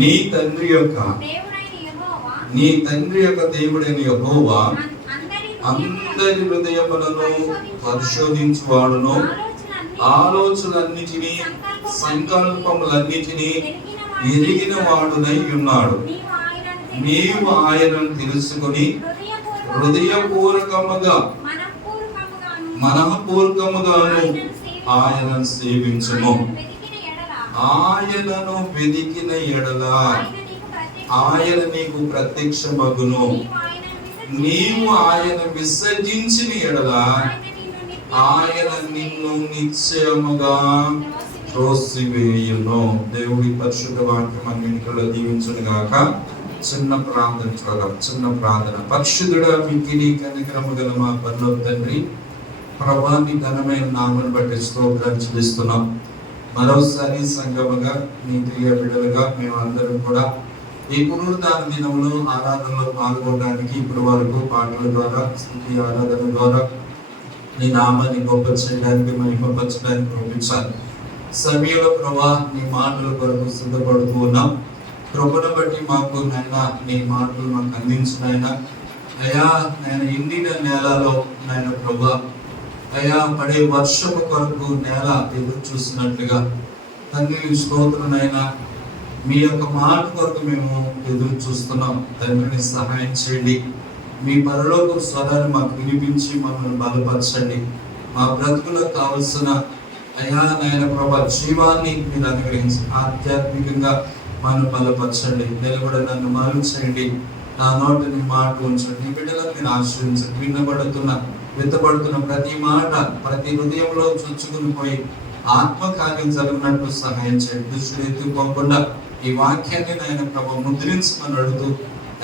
నీ తండ్రి యొక్క దేవుడైన యెహోవా అందరి హృదయములను పరిశోధించువాడును, ఆలోచనలన్నిటినీ సంకల్పములన్నిటినీ ఎరిగిన వాడునై ఉన్నాడు. నీవు ఆయనను తెలుసుకొని హృదయపూర్వకముగా మనఃపూర్వకముగాను ఆయనను సేవించుము. ఆయనను వెదికిన ఎడల ఆయన నీకు ప్రత్యక్షమగును. నీవు ఆయన విసర్జించిన ఎడల ఆయన నిన్ను నిశ్చయముగా త్రోసివేయును. దేవుడి పరిశుద్ధ వాక్యం అన్నింటిలో దీవించును గాక. చిన్న ప్రార్థన. పరిశుద్ధుడా, మిక్కిలి కనికరము గల మా పరలోక తండ్రి, ప్రభువా, నీ ఘనమైన నామమును బట్టి స్తోత్రాలు చెల్లిస్తున్నాం. మరోసారి సంగముగా నీ ప్రియ బిడ్డలుగా మేమందరం కూడా ఈ పునరుద్ధాన దినంలో ఆరాధనలో పాల్గొనడానికి ఇప్పటి వరకు పాటల ద్వారా, స్తుతి ఆరాధన ద్వారా నీ నామాన్ని గొప్ప చేయడానికి, మహిమపరచడానికి పంపించాలి. సమయంలో ప్రభా నీ మాటల కొరకు సిద్ధపడుతూ ఉన్నాం. కృపను బట్టి మాకు నాయనా నీ మాటలు మాకు అందించిన అయ్యా, నేను ఎండిన నేలలో నాయన ప్రభా అయ్యా పడే వర్షము కొరకు నేల ఎదురు చూసినట్లుగా తండ్రి స్తోత్రనైనా మీ యొక్క మాట కొరకు మేము ఎదురు చూస్తున్నాం. తండ్రిని సహాయం చేయండి. మీ పరలోక స్వరాన్ని మాకు వినిపించి మమ్మల్ని బలపరచండి. మా బ్రతుకులకు కావలసిన అయ్యా నాయన ప్రభా జీవాన్ని మీరు అనుగ్రహించి ఆధ్యాత్మికంగా మనం బలపరచండి. నిలబడి నన్ను మార్చండి. నా నోటిని మాట ఉంచండి. నీ బిడ్డలను మీరు ఆశ్రయించండి. విత్తబడుతున్న ప్రతి మాట ప్రతి హృదయంలో చొచ్చుకుని పోయి ఆత్మకార్యం జరిగినట్టు సహాయం చేయండి. దృష్టిని ఎత్తుకోకుండా ఈ వాక్యాన్ని నాయన ప్రభు ముద్రించమని అడుగుతూ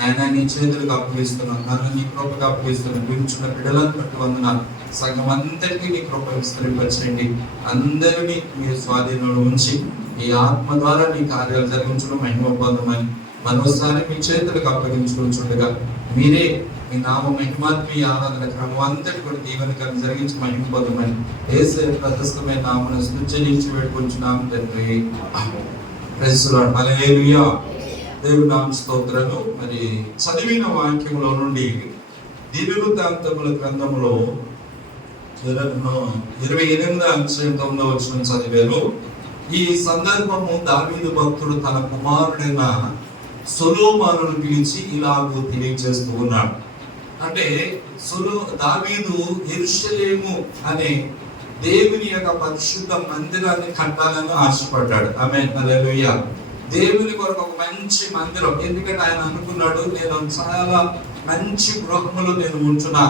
ఆయన నీ చేతులకు అప్పగిస్తున్నాను. నన్ను నీ కృపకు అప్పగిస్తున్నాను. వింటున్న బిడ్డలను బట్టి వందనాలు. సంఘం అందరికీ నీ కృప విస్తరింపచేయండి. అందరినీ మీ స్వాధీనంలో ఉంచి ఈ ఆత్మ ద్వారా నీ కార్యాలు జరిగించడం మహిమ పొందమని మరోసారి మీ చేతులకు అప్పగించుకుంటుండగా మీరే మీ నామ మహిమాత్మీయ ఆరాధన క్రమం అంతటి కూడా దీవెనకరం జరిగించి మహిమ పొందమని యేసు ప్రశస్తమైన నామమును స్తుతించి వేడుకుంటున్నాము తండ్రి. Praise the Lord. హల్లెలూయా. దేవుని నామ స్తోత్రము. మరి చదివిన వాక్యములో నుండి దినవృత్తాంతముల గ్రంథములో 28వ అధ్యాయం 9వ వచనం చదివాను. ఈ సందర్భము దావీదు భక్తుడు తన కుమారుడైన సొలొమోనును పిలిచి ఇలాగూ తెలియజేస్తూ ఉన్నాడు. అంటే దావీదు యెరూషలేము అనే దేవుని యొక్క పరిశుద్ధ మందిరాన్ని కట్టాలని ఆశపడ్డాడు. ఆమేన్. హల్లెలూయా. దేవుని కొరకు ఒక మంచి మందిరం. ఎందుకంటే ఆయన అనుకున్నాడు, నేను చాలా మంచి గృహములో నేను ఉంటున్నా,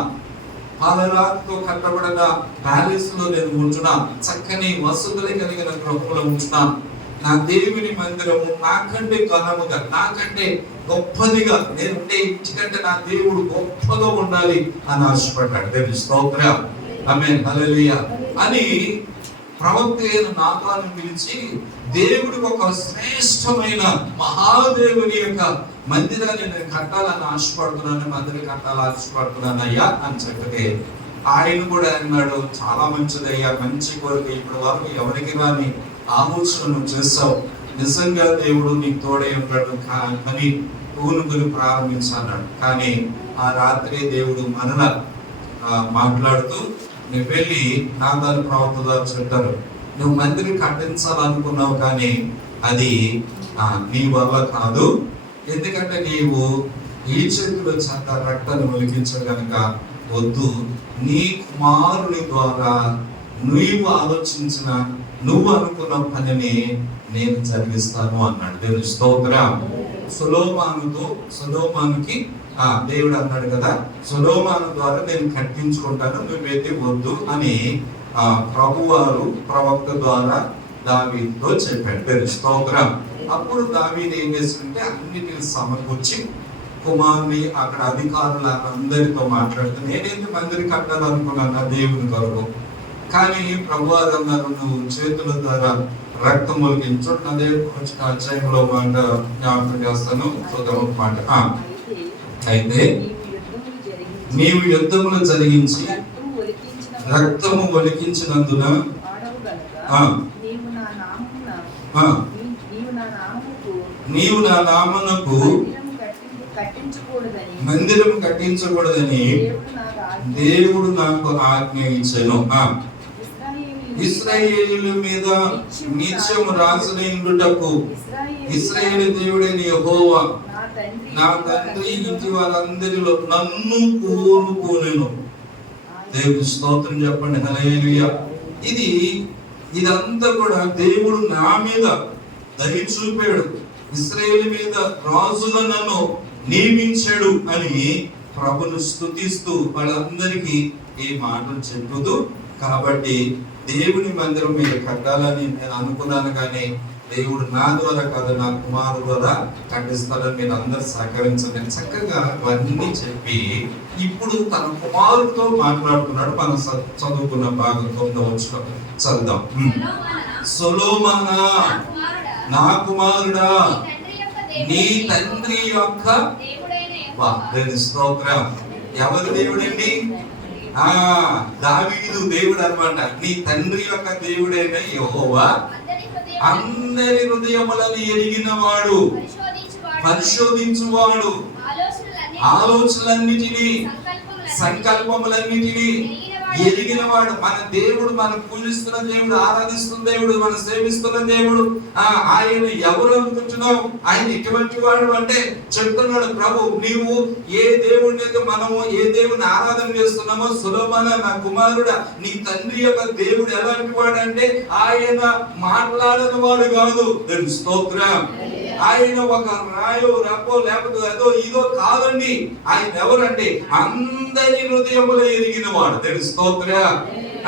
పాలరాతితో కట్టబడిన ప్యాలెస్ లో నేను ఉంటున్నా, చక్కని వసతులు కలిగిన గృహంలో ఉంటున్నా. నా దేవుని మందిరము నాకంటే ఘనముగా, నాకంటే గొప్పదిగా, నేను ఉండే ఇంటికంటే నా దేవుడు గొప్పగా ఉండాలి అని ఆశపడ్డాడు. దేవుని స్తోత్రం. ఆమేన్. హల్లెలూయా. అని ప్రవక్త అయిన నాతాను పిలిచి దేవుడికి ఒక శ్రేష్టమైన మహాదేవుని యొక్క మందిరాన్ని నేను కట్టాలని ఆశపడుతున్నాను, మందిరం కట్టాలని ఆశపడుతున్నాను అయ్యా అని చెప్పతే ఆయన కూడా అన్నాడు, చాలా మంచిదయ్యా, మంచి కోరిక, ఇప్పటి వరకు ఎవరికి రాని ఆలోచనను చేస్తావు, నిజంగా దేవుడు నీకు తోడే ఉంటాడు అని పూనుకొని ప్రారంభించన్నాడు. కానీ ఆ రాత్రి దేవుడు మనల మాట్లాడుతూ, నువ్వు వెళ్ళి నాతాను ప్రవక్త ద్వారా చెప్తారు, నువ్వు మందిరం కట్టించాలనుకున్నావు కానీ అది నీ వల్ల కాదు, ఎందుకంటే నీవు ఈ చేతుల చేత రక్తాన్ని ఒలికించడం కనుక వద్దు, నీ కుమారుని ద్వారా నువ్వు ఆలోచించిన నువ్వు అనుకున్న పనిని నేను జరిగిస్తాను అన్నాడు. దేవుని స్తోత్రం. సొలొమోనుకి దేవుడు అన్నాడు కదా, సొలొమోను ద్వారా నేను కట్టించుకుంటాను, నువ్వైతే వద్దు అని ప్రభువారు ప్రవక్త ద్వారా దావీదుతో చెప్పాడు. దేవుని స్తోత్రం. అప్పుడు దావీదు ఏం చేస్తుంటే అన్నిటిని సమకూర్చి కుమారుని అక్కడ అధికారులు అందరితో మాట్లాడుతూ, నేనైతే మందిరం కట్టాలనుకున్నాను దేవుని కొరకు, కానీ ప్రభువారు అన్నారు, నువ్వు చేతుల ద్వారా రక్తం ఒలికించు. అదే అధ్యాయంలో మాట జ్ఞాపకం చేస్తాను. చూద్దాం మాట. అయితే నీవు యుద్ధములు జరిగించి రక్తము ఒలికించినందున నీవు నా నామమునకు మందిరం కట్టించకూడదని దేవుడు నాకు ఆజ్ఞయించెను. ఇశ్రాయేలు మీద నిత్యము రాజునైండుటకు ఇశ్రాయేలు దేవుడైన యెహోవా నా తండ్రి ఇంటి వారందరిలో నన్ను కోరుకొనెను. దేవుని స్తోత్రం చెప్పండి, హల్లెలూయా. ఇదంతా కూడా దేవుడు నా మీద దయ చూపాడు, ఇశ్రాయేలు మీద రాజుగా నన్ను నియమించాడు అని ప్రభును స్తుతిస్తూ వాళ్ళందరికీ ఈ మాటలు చెప్పుతూ, కాబట్టి దేవుని మందిరం మీద కట్టాలని నేను అనుకున్నాను, కానీ దేవుడు నా ద్వారా కాదు నా కుమారు ద్వారా కట్టిస్తాడని మీరు అందరు సహకరించండి. చక్కగా అవన్నీ చెప్పి ఇప్పుడు తన కుమారుడితో మాట్లాడుతున్నాడు. మనం చదువుకున్న భాగం 9వ వచనం చదువుదాం. సొలొమోనా, నా కుమారుడా, నీ తండ్రి యొక్క స్తోత్రం. ఎవరి దేవుడండి? దావీదు దేవుడు అన్నమాట. నీ తండ్రి యొక్క దేవుడైన యెహోవా అందరి హృదయములను ఎరిగిన వాడు, పరిశోధించువాడు, ఆలోచనలన్నిటినీ సంకల్పములన్నిటినీ ఎరిగిన వాడు. మన దేవుడు, మనం పూజిస్తున్న దేవుడు, ఆరాధిస్తున్న దేవుడు, మనం సేవిస్తున్న దేవుడు, ఆయన ఎవరు అనుకుంటున్నావు? ఆయన ఎటువంటి వాడు అంటే చెప్తున్నాడు ప్రభు, నీవు ఏ దేవుడిని అయితే మనము ఏ దేవుని ఆరాధన చేస్తున్నామో, సొలొమోనా నా కుమారుడా, నీ తండ్రి యొక్క దేవుడు ఎలాంటి వాడు అంటే ఆయన మాట్లాడని వాడు కాదు. దేవుని స్తోత్రం. ఆయన ఒక రాయో రప్పో లేకపోతే అదో ఇదో కాదండి. ఆయన ఎవరంటే అందరి హృదయములు ఎరిగిన వాడు. దేవుని స్తోత్రం.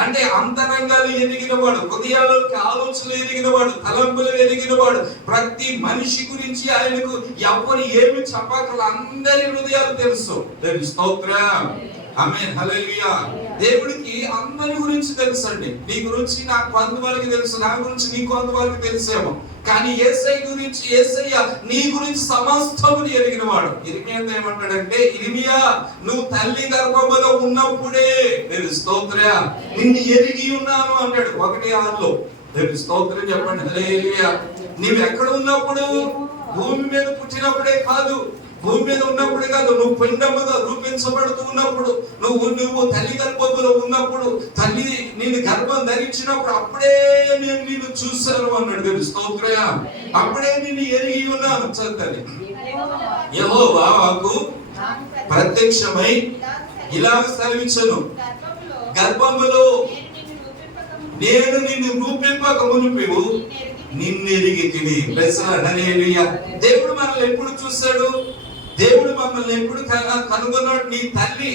అంటే అంతరంగాలు ఎరిగిన వాడు, హృదయాలకు ఆలోచనలు ఎరిగిన వాడు, తలంపులు ఎరిగిన వాడు. ప్రతి మనిషి గురించి ఆయనకు ఎవరు ఏమి చెప్పగల అందరి హృదయాలు తెలుసు. దేవుని స్తోత్రం. ఆమేన్, హల్లెలూయా. దేవుడికి అందరి గురించి తెలుసండి. నీ గురించి నాకు కొంతవరకు తెలుసు, నా గురించి నీకు కొంతవరకు తెలుసేమో, కానీ యేసయ్య గురించి, యేసయ్య నీ గురించి సమస్తమును ఎరిగిన వాడు. ఇర్మియా ఏమంటాడంటే, ఇర్మియా నువ్వు తల్లి గర్భములో ఉన్నప్పుడే నేను స్తోత్రం నిన్ను ఎరిగి ఉన్నాను అంటాడు 1:6. దేవుని స్తోత్రం చెప్పండి, హల్లెలూయా. నీవు ఎక్కడ ఉన్నప్పుడు? భూమి మీద పుట్టినప్పుడే కాదు, భూమి మీద ఉన్నప్పుడు కాదు, నువ్వు పిండముగా రూపించబడుతూ ఉన్నప్పుడు, నువ్వు తల్లి గర్భంలో ఉన్నప్పుడు, తల్లి నేను గర్భం ధరించినప్పుడు అప్పుడే నేను నిన్ను చూశాను అన్నాడు. దేవుని స్తోత్రం. అప్పుడే నిన్ను ఎరిగి ఉన్నాను. చదువుతాను. యెహోవా నాకు ప్రత్యక్షమై ఇలాగ సెలవిచ్చెను, గర్భములో నేను నిన్ను రూపింపక మునుపు నిన్నెరిగి తిని. హల్లెలూయా. దేవుడు మనల్ని ఎప్పుడు చూశాడు? దేవుడు మమ్మల్ని ఎప్పుడు కనుగొన్నాడు? నీ తల్లి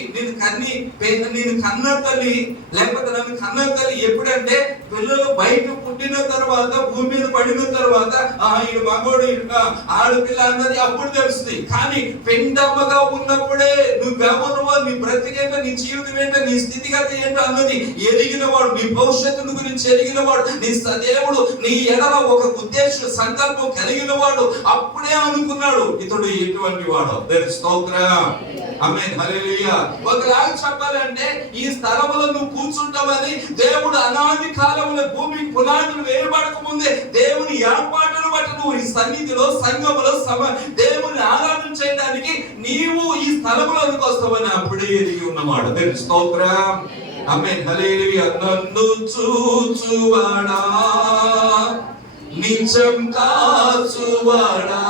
నేను కన్న తల్లి, లేకపోతే నన్ను కన్న తల్లి ఎప్పుడంటే పిల్లలు బయట పుట్టిన తర్వాత, భూమి మీద పడిన తర్వాత ఈడు మగోడు ఆడపిల్ల అన్నది అప్పుడు తెలుస్తుంది. కానీ పెండమ్మగా ఉన్నప్పుడే నువ్వెవరువో, నీ బ్రతికేంటో, నీ జీవితం ఏంటో, నీ స్థితిగతి ఏంటో అన్నది ఎరిగిన వాడు, నీ భవిష్యత్తును గురించి ఎరిగిన వాడు, నీ దేవుడు నీ ఎడల ఒక ఉద్దేశ సంకల్పం కలిగిన వాడు. అప్పుడే అనుకున్నాడు ఇతడు ఎటువంటి వాడు. దేవుని స్తోత్రం. ఆమేన్, హల్లెలూయా. ఒకలాగా చెప్పాలంటే ఈ స్థలములో నువ్వు కూర్చుంటావని దేవుడు అనాది కాలంలో భూమి పునాదులు వేయబడక ముందే దేవుని ఏర్పాటును బట్టి నువ్వు ఈ సన్నిధిలో, సంఘములో దేవుని ఆరాధన చేయడానికి నీవు ఈ స్థలములోకి వస్తావని అప్పుడే ఎరిగి ఉన్నవాడు. దేవుని స్తోత్రం. ఆమేన్, హల్లెలూయా. నన్ను చూచువాడా, నిత్యం కాచువాడా,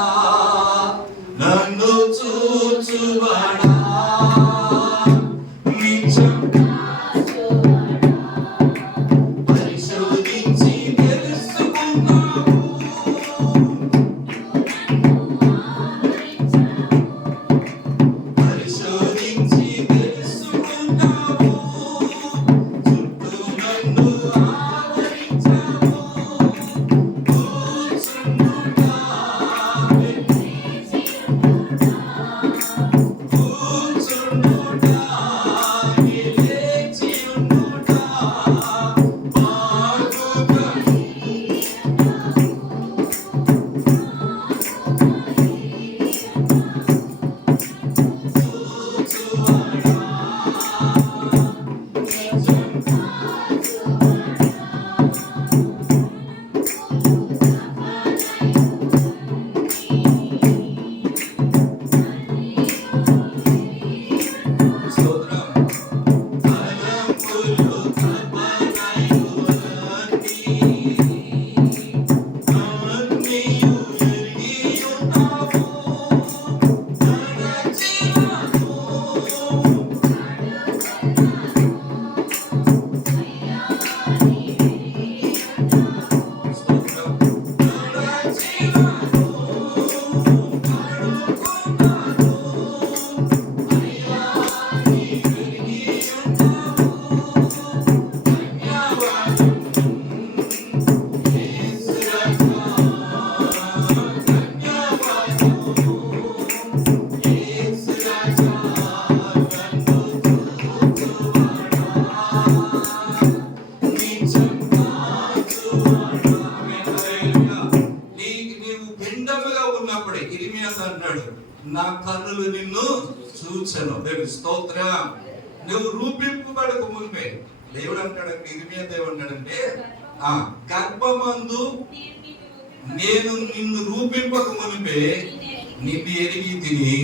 నన్ను చూచువాడా, నిత్యం కాచువాడా, పరిశోధించి తెలుసుకున్నావు, పరిశోధించి తెలుసుకున్నావు, చుట్టూ నన్ను ఆవరించావు, కూర్చుండుట పిండముగా ఉన్నప్పుడే ఇర్మియా అంటాడు, నా కన్నులు నిన్ను చూచెను. దేవుని స్తోత్రం. నువ్వు రూపింపబడక మునిపే దేవుడు అంటాడు, ఇర్మియా దేవుడు అంటాడంటే గర్భమందు నేను నిన్ను రూపింపక మునిపే నిన్ను ఎరిగి తిని,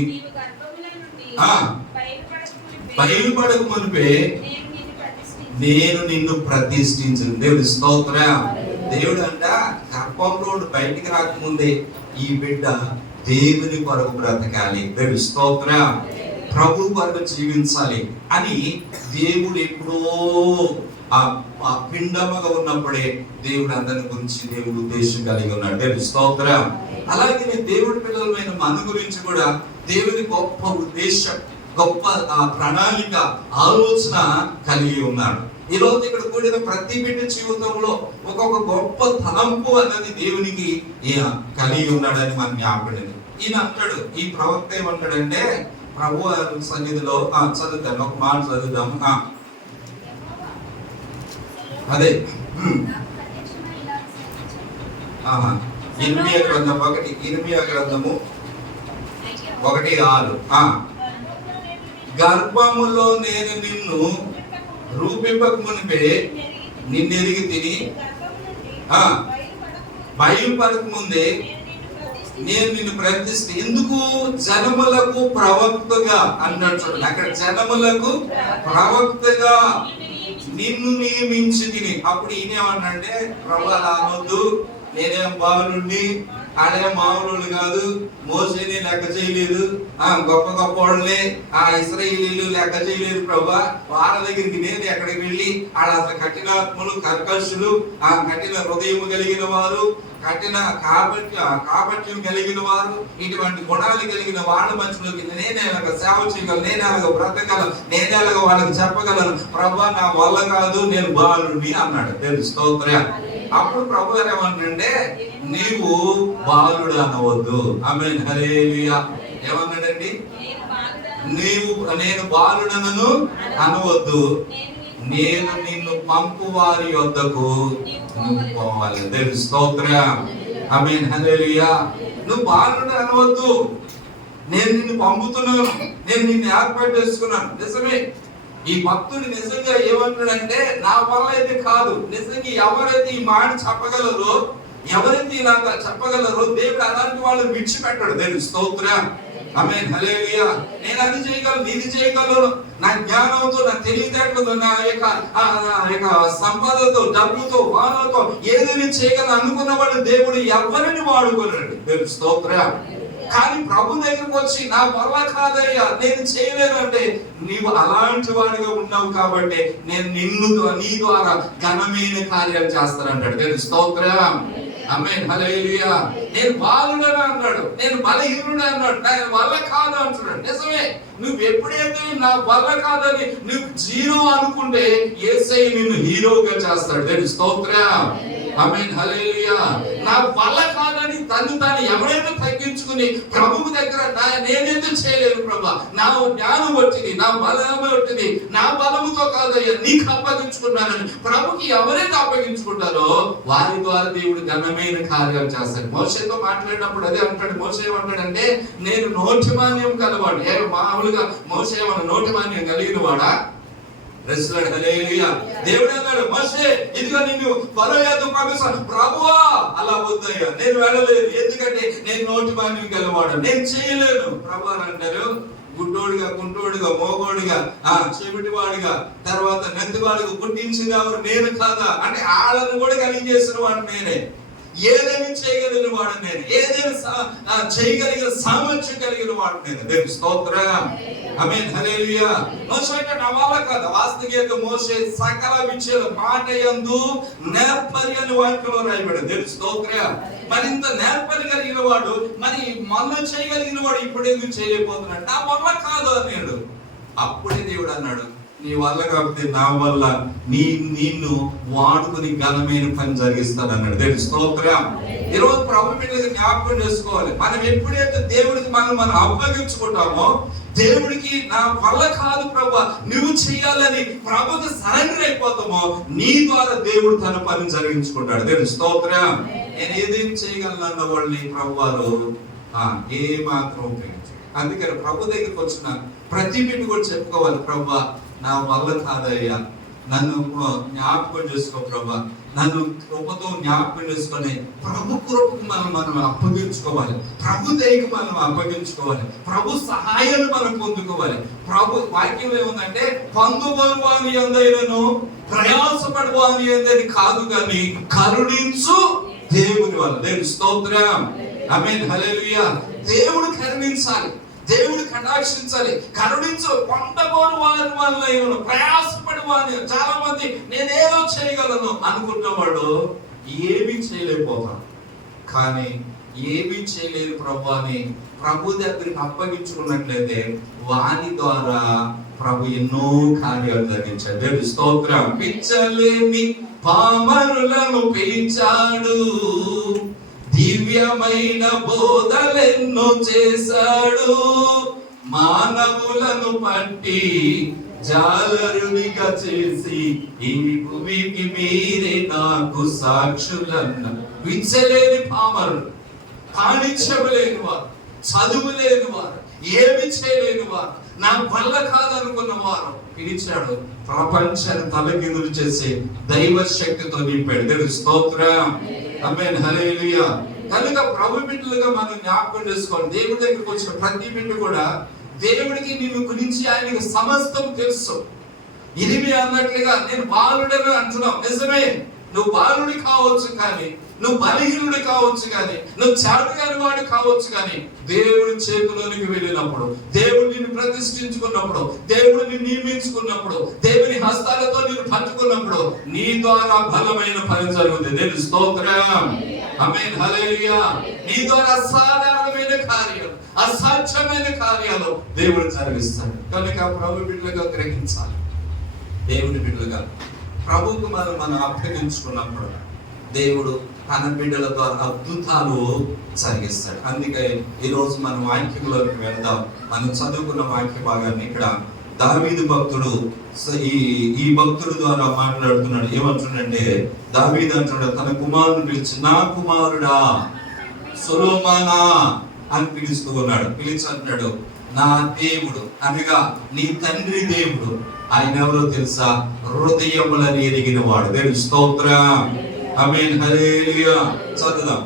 బయలుపడక మునిపే నేను నిన్ను ప్రతిష్ఠించను. దేవుడి స్తోత్రం. దేవుడు అంట గర్భంలో బయటికి రాకముందే ఈ బిడ్డ దేవుని కొరకు బ్రతకాలి. దేవుడి స్తోత్రం. ప్రభు కొరకు జీవించాలి అని దేవుడు ఎప్పుడో ఆ పిండముగా ఉన్నప్పుడే దేవుడు అందరి గురించి దేవుడు ఉద్దేశం కలిగి ఉన్నాడు. దేవుడి స్తోత్రం. అలాగే దేవుడి పిల్లలమైన మన గురించి కూడా దేవుని గొప్ప ఉద్దేశం, గొప్ప ప్రణాళిక, ఆలోచన కలిగి ఉన్నాడు. ఈ రోజు ఇక్కడ కూడిన ప్రతి బిడ్డ జీవితంలో ఒక్కొక్క గొప్ప తలంపు అన్నది దేవునికి కలిగి ఉన్నాడని మనం జ్ఞాపకం. ఈయన అంటాడు, ఈ ప్రవక్త ఏమంటాడంటే ప్రభు సన్నిధిలో చదువుతాను, ఒక మాట చదువుదాం. అదే ఇర్మియా గ్రంథం 1, ఇర్మియా గ్రంథము 1:6. గర్భములో నేను నిన్ను రూపింపక మునిపే నిన్నెరిగి తిని, బయలుపడక ముందే నేను నిన్ను ప్రయత్నిస్తే. ఎందుకు? జనములకు ప్రవక్తగా అన్నాడు. చూడండి, అక్కడ జనములకు ప్రవక్తగా నిన్ను నియమించి తిని. అప్పుడు ఈయనేమన్నాడంటే, ప్రభు అలా అనొద్దు, నేనేం బాలుండి ఆడే మామూలు కాదు, మోసేని లెక్క చేయలేదు, గొప్ప గొప్ప వాళ్ళని ఇశ్రాయేలీయులు లెక్క చేయలేదు ప్రభా. వాళ్ళ దగ్గరికి నేను ఎక్కడికి వెళ్ళి ఆడ అసలు కఠినాత్ములు, కర్కశులు, కఠిన హృదయం కలిగిన వారు, కఠిన కాపట్యం కలిగిన వారు, ఇటువంటి గుణాలు కలిగిన వాళ్ళ మధ్యలోకి నేనే సేవ చేయగలను, నేనే అలాగ బ్రతకగలను, నేనే అలాగ వాళ్ళకి చెప్పగలను. ప్రభా నా వల్ల కాదు, నేను బాలుని అన్నాడు. దేవుని స్తోత్రం. అప్పుడు ప్రభు గారు ఏమంటే, నీవు బాలుడు అనవద్దు. ఆమేన్, హల్లెలూయా. ఏమన్నాడండి? నేను బాలుడనను అనవద్దు, నేను నిన్ను పంపు వారి వద్దకు నువ్వు పోవాలి. దేవుని స్తోత్రం. ఆమేన్, హల్లెలూయా. నువ్వు బాలుడు అనవద్దు, నేను నిన్ను పంపుతున్నాను, నేను నిన్ను ఏర్పాటు చేసుకున్నాను. నిజమే, ఈ భక్తుడు నిజంగా ఏమంటాడంటే, నా వల్ల అయితే కాదు. నిజంగా ఎవరైతే ఈ మాట చెప్పగలరో, ఎవరైతే ఇలాగా చెప్పగలరో దేవుడు అలాంటి వాళ్ళు విడిచిపెట్టాడు. దేవుని స్తోత్రం. ఆమేన్, హల్లెలూయా. నేను అది చేయగలను, ఇది చేయగలను, నా జ్ఞానంతో, నా తెలివితేటలతో, నా యొక్క సంపదతో, డబ్బుతో, వానలతో ఏదైనా చేయగలను అనుకున్న వాళ్ళు దేవుడు ఎవరిని వాడుకోలేడు. దేవుని స్తోత్రం. కానీ ప్రభు దగ్గరకు వచ్చి నా వల్ల కాదయ్యా, నేను చేయలేను అంటే, నీవు అలాంటి వాడిగా ఉన్నావు కాబట్టి నేను నీ ద్వారా ఘనమైన కార్యాలు చేస్తానంటాడు. దేవుని స్తోత్రం. ఆమేన్, హల్లెలూయా. నేను బాలుడని అన్నాడు, నేను బలహీనుడు అన్నాడు, నా వల్ల కాదు అంటున్నాడు. నిజమే, నువ్వు ఎప్పుడైతే నా వల్ల కాదని నువ్వు జీరో అనుకుంటే యేసయ్య నిన్ను హీరోగా చేస్తాడు. దేవుని స్తోత్రం. ఆమేన్, హల్లెలూయా. నా వల్ల కాదని తాను ఎవరైతే తగ్గించుకుని ప్రభువు దగ్గర నేనైతే చేయలేను ప్రభా, నా జ్ఞానం వచ్చింది, నా బలం వచ్చింది, నా బలముతో కాదయ్యా నీకు అప్పగించుకున్నానని ప్రభుకి ఎవరైతే అప్పగించుకుంటారో వారి ద్వారా దేవుడు ఘనమైన కార్యాలు చేస్తాడు. మోషేతో మాట్లాడినప్పుడు అదే అంటాడు. మోషే ఏమంటాడంటే, నేను నోటిమాన్యం కలవాడు. మామూలుగా మోషే ఏమన్నా నోటిమాన్యం కలిగిన వాడా? దేవుడు అన్నాడు, మోషే ఇదిగో నిన్ను ఫరో యొద్దకు పంపిస్తాను. ప్రభువా అలా వద్దయ్యా, నేను వెళ్ళలేదు, ఎందుకంటే నేను నోటి మాన్యం గలవాడు, నేను చేయలేను. ప్రభు అని అంటారు, గుడ్డోడిగా, కుంటోడిగా, మోగోడిగా, చెవిటివాడిగా, తర్వాత నెత్తివాడిగా పుట్టించింది ఎవరు? నేను కాదా అంటే ఆళ్ళను కూడా కలిగేసిన వాడు నేనే. ఏదైనా చేయగలిగిన వాడు నేను, ఏదైనా చేయగలిగిన సామర్థ్యం కలిగిన వాడు నేను. దేవుని స్తోత్రం. ఆమేన్, హల్లెలూయా. మోషే అంటే నా వల్ల కాదు. వాస్తవికంగా మోషే సకల విషయాల మాట యందు నేర్పరి అని వాక్యంలో రాయబడింది. దేవుని స్తోత్రం. మరింత నేర్పరి కలిగిన వాడు మరి మొన్న చేయగలిగిన వాడు ఇప్పుడు ఎందుకు చేయలేకపోతున్నాడు? నా వల్ల కాదు అన్నాడు. అప్పుడే దేవుడు అన్నాడు, నీ వల్ల కాకపోతే నా వల్ల నిన్ను వాడుకుని ఘనమైన పని జరిగిస్తాను అన్నాడు. దేవుని స్తోత్రం. ఈరోజు ప్రభు బిడ్డలకు జ్ఞాపకం చేసుకోవాలి, మనం ఎప్పుడైతే దేవుడికి మనం అప్పగించుకుంటామో, దేవుడికి నా వల్ల కాదు ప్రభు నువ్వు చేయాలని ప్రభుకి సరెండర్ అయిపోతామో, నీ ద్వారా దేవుడు తన పని జరిగించుకుంటాడు. దేవుని స్తోత్రం. నేను ఏదేం చేయగలను అన్న వాళ్ళని ప్రభు వారు ఏ మాత్రం ఉపయోగించారు. అందుకని ప్రభు దగ్గరికి వచ్చిన ప్రతి బిడ్డ కూడా చెప్పుకోవాలి, ప్రభు నా వల్ల కాదయ్యా, నన్ను జ్ఞాపకం చేసుకో ప్రభు, నన్ను కృపతో జ్ఞాపకం చేసుకొని ప్రభు కృపకు మనం అప్పగించుకోవాలి, ప్రభు దయకు మనం అప్పగించుకోవాలి, ప్రభు సహాయాన్ని మనం పొందుకోవాలి. ప్రభు వాక్యం ఏముందంటే పొందుకోని ఎందైనను ప్రయాసపడవాని ఎందని కాదు కానీ కరుణించు దేవుని వల్ల. దేవుని స్తోత్రం, ఆమేన్, హల్లెలూయా. దేవుడు కరుణించాలి, దేవుడు కటాక్షించాలి, కరుణించు. పొందగోరు వారి వల్ల ప్రయాసపడి వారి. చాలా మంది నేనేదో చేయగలను అనుకుంటున్నవాడు ఏమీ చేయలేకపోతాడు. కానీ ఏమీ చేయలేరు ప్రభు అని ప్రభు దగ్గరికి అప్పగించుకున్నట్లయితే వాని ద్వారా ప్రభు ఎన్నో కార్యాలు జరిగించాడు. దేవుడి స్తోత్రం. పిచ్చలేని పామరులను పిలిచాడు, దివ్యమైన బోధలెన్నో చేశాడు, మానవులను పట్టి జాలరునిగా చేసి ఈ భూమికి మీరే నాకు సాక్షులన్న. విచ్చలేని పామరులు, కానిచ్చలేని వారు, చదువు లేని వారు, ఏమి చేయలేని వారు, నా వల్ల కాదనుకున్న వారు పిలిచాడు. ప్రపంచాన్ని తలకిందులు చేసి దైవ శక్తితో నింపాడు. దేవుడి స్తోత్రం, ఆమేన్, హల్లెలూయా. కనుక ప్రభు బిడ్డలుగా మనం జ్ఞాపకం చేసుకోవాలి. దేవుడి దగ్గరికి వచ్చిన ప్రతి బిడ్డ కూడా దేవుడికి నిన్ను గురించి ఆయనకి సమస్తం తెలుసు. ఇరిమి అన్నట్లుగా నేను బాలుడని అంటున్నావు, నిజమే. నువ్వు బాలుడి కావచ్చు, కానీ నువ్వు బలహీనుడి కావచ్చు, కానీ నువ్వు చేతగాని వాడు కావచ్చు, కానీ దేవుడి చేతిలోనికి వెళ్ళినప్పుడు, దేవుడు నిన్ను ప్రతిష్ఠించుకున్నప్పుడు, దేవుడు నిన్ను నియమించుకున్నప్పుడు, దేవుని హస్తాలతో నిన్ను పట్టుకున్నప్పుడు నీ ద్వారా బలమైన పని జరుగుతుంది. దేవుని స్తోత్రం, ఆమేన్, హల్లెలూయా. నీ ద్వారా అసాధారణమైన కార్యాలు, అసాధ్యమైన కార్యాలు దేవుడు జరిగిస్తాడు. కనుక ప్రభు బిడ్డలుగా గ్రహించాలి. దేవుని బిడ్డలుగా ప్రభువుకు మనం అప్పగించుకున్నప్పుడు దేవుడు తన బిడ్డల ద్వారా అద్భుతాలు జరిగిస్తాడు. అందుకే ఈరోజు మనం వాక్యంలోకి వెళ్దాం. మనం చదువుకున్న వాక్య భాగాన్ని ఇక్కడ దావీదు భక్తుడు ఈ భక్తుడు ద్వారా మాట్లాడుతున్నాడు. ఏమంటున్నాడంటే, దావీదు అంటున్నాడు, తన కుమారుని పిలిచి నా కుమారుడా సొలొమోనా అని పిలుస్తూ ఉన్నాడు. పిలిచి అంటున్నాడు, నా దేవుడు అనగా నీ తండ్రి దేవుడు ఆయన ఎవరో తెలుసా? హృదయములను ఎరిగిన వాడు. దేవుని స్తోత్రం, ఆమేన్, హల్లెలూయా. చదువుదాం.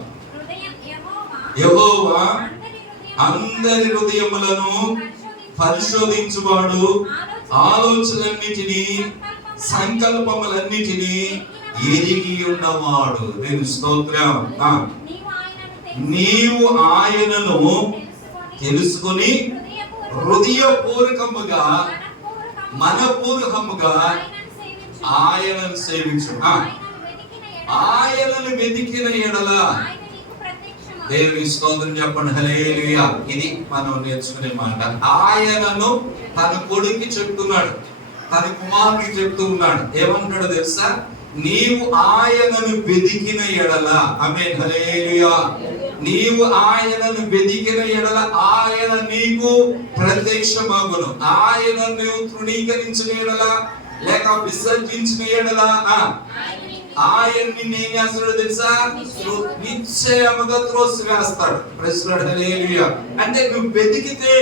యెహోవా అందరి హృదయములను పరిశోధించువాడు, ఆలోచనలన్నిటినీ సంకల్పములన్నిటినీ ఎరిగి ఉన్నవాడు. దేవుని స్తోత్రం. నీవు ఆయనను తెలుసుకొని హృదయపూర్వకముగా మనపూర్వకముగా ఆయనను సేవించు. ఆయనను వెతికిన ఎడల దేవుని స్తోత్రం చెప్పండి, హల్లెలూయా. ఇది మనం నేర్చుకునే మాట. ఆయనను తన కొడుకు చెప్తున్నాడు, తన కుమారుడికి చెప్తూ ఉన్నాడు. ఏమంటాడో తెలుసా? నీవు ఆయనను వెతికిన ఎడల, ఆమేన్, హల్లెలూయా. నీవు ఆయనను వెతికిన ఎడల ఆయన నీకు ప్రత్యక్షమగును. ఆయనను తృణీకరించిన ఎడల లేక విసర్జించిన ఎడల ఆయన్ని ఏం చేస్తాడో తెలుసా? నిశ్చయముగా త్రోసివేస్తాడు. ప్రశ్నడు, హల్లెలూయా. అంటే నువ్వు వెతికితే,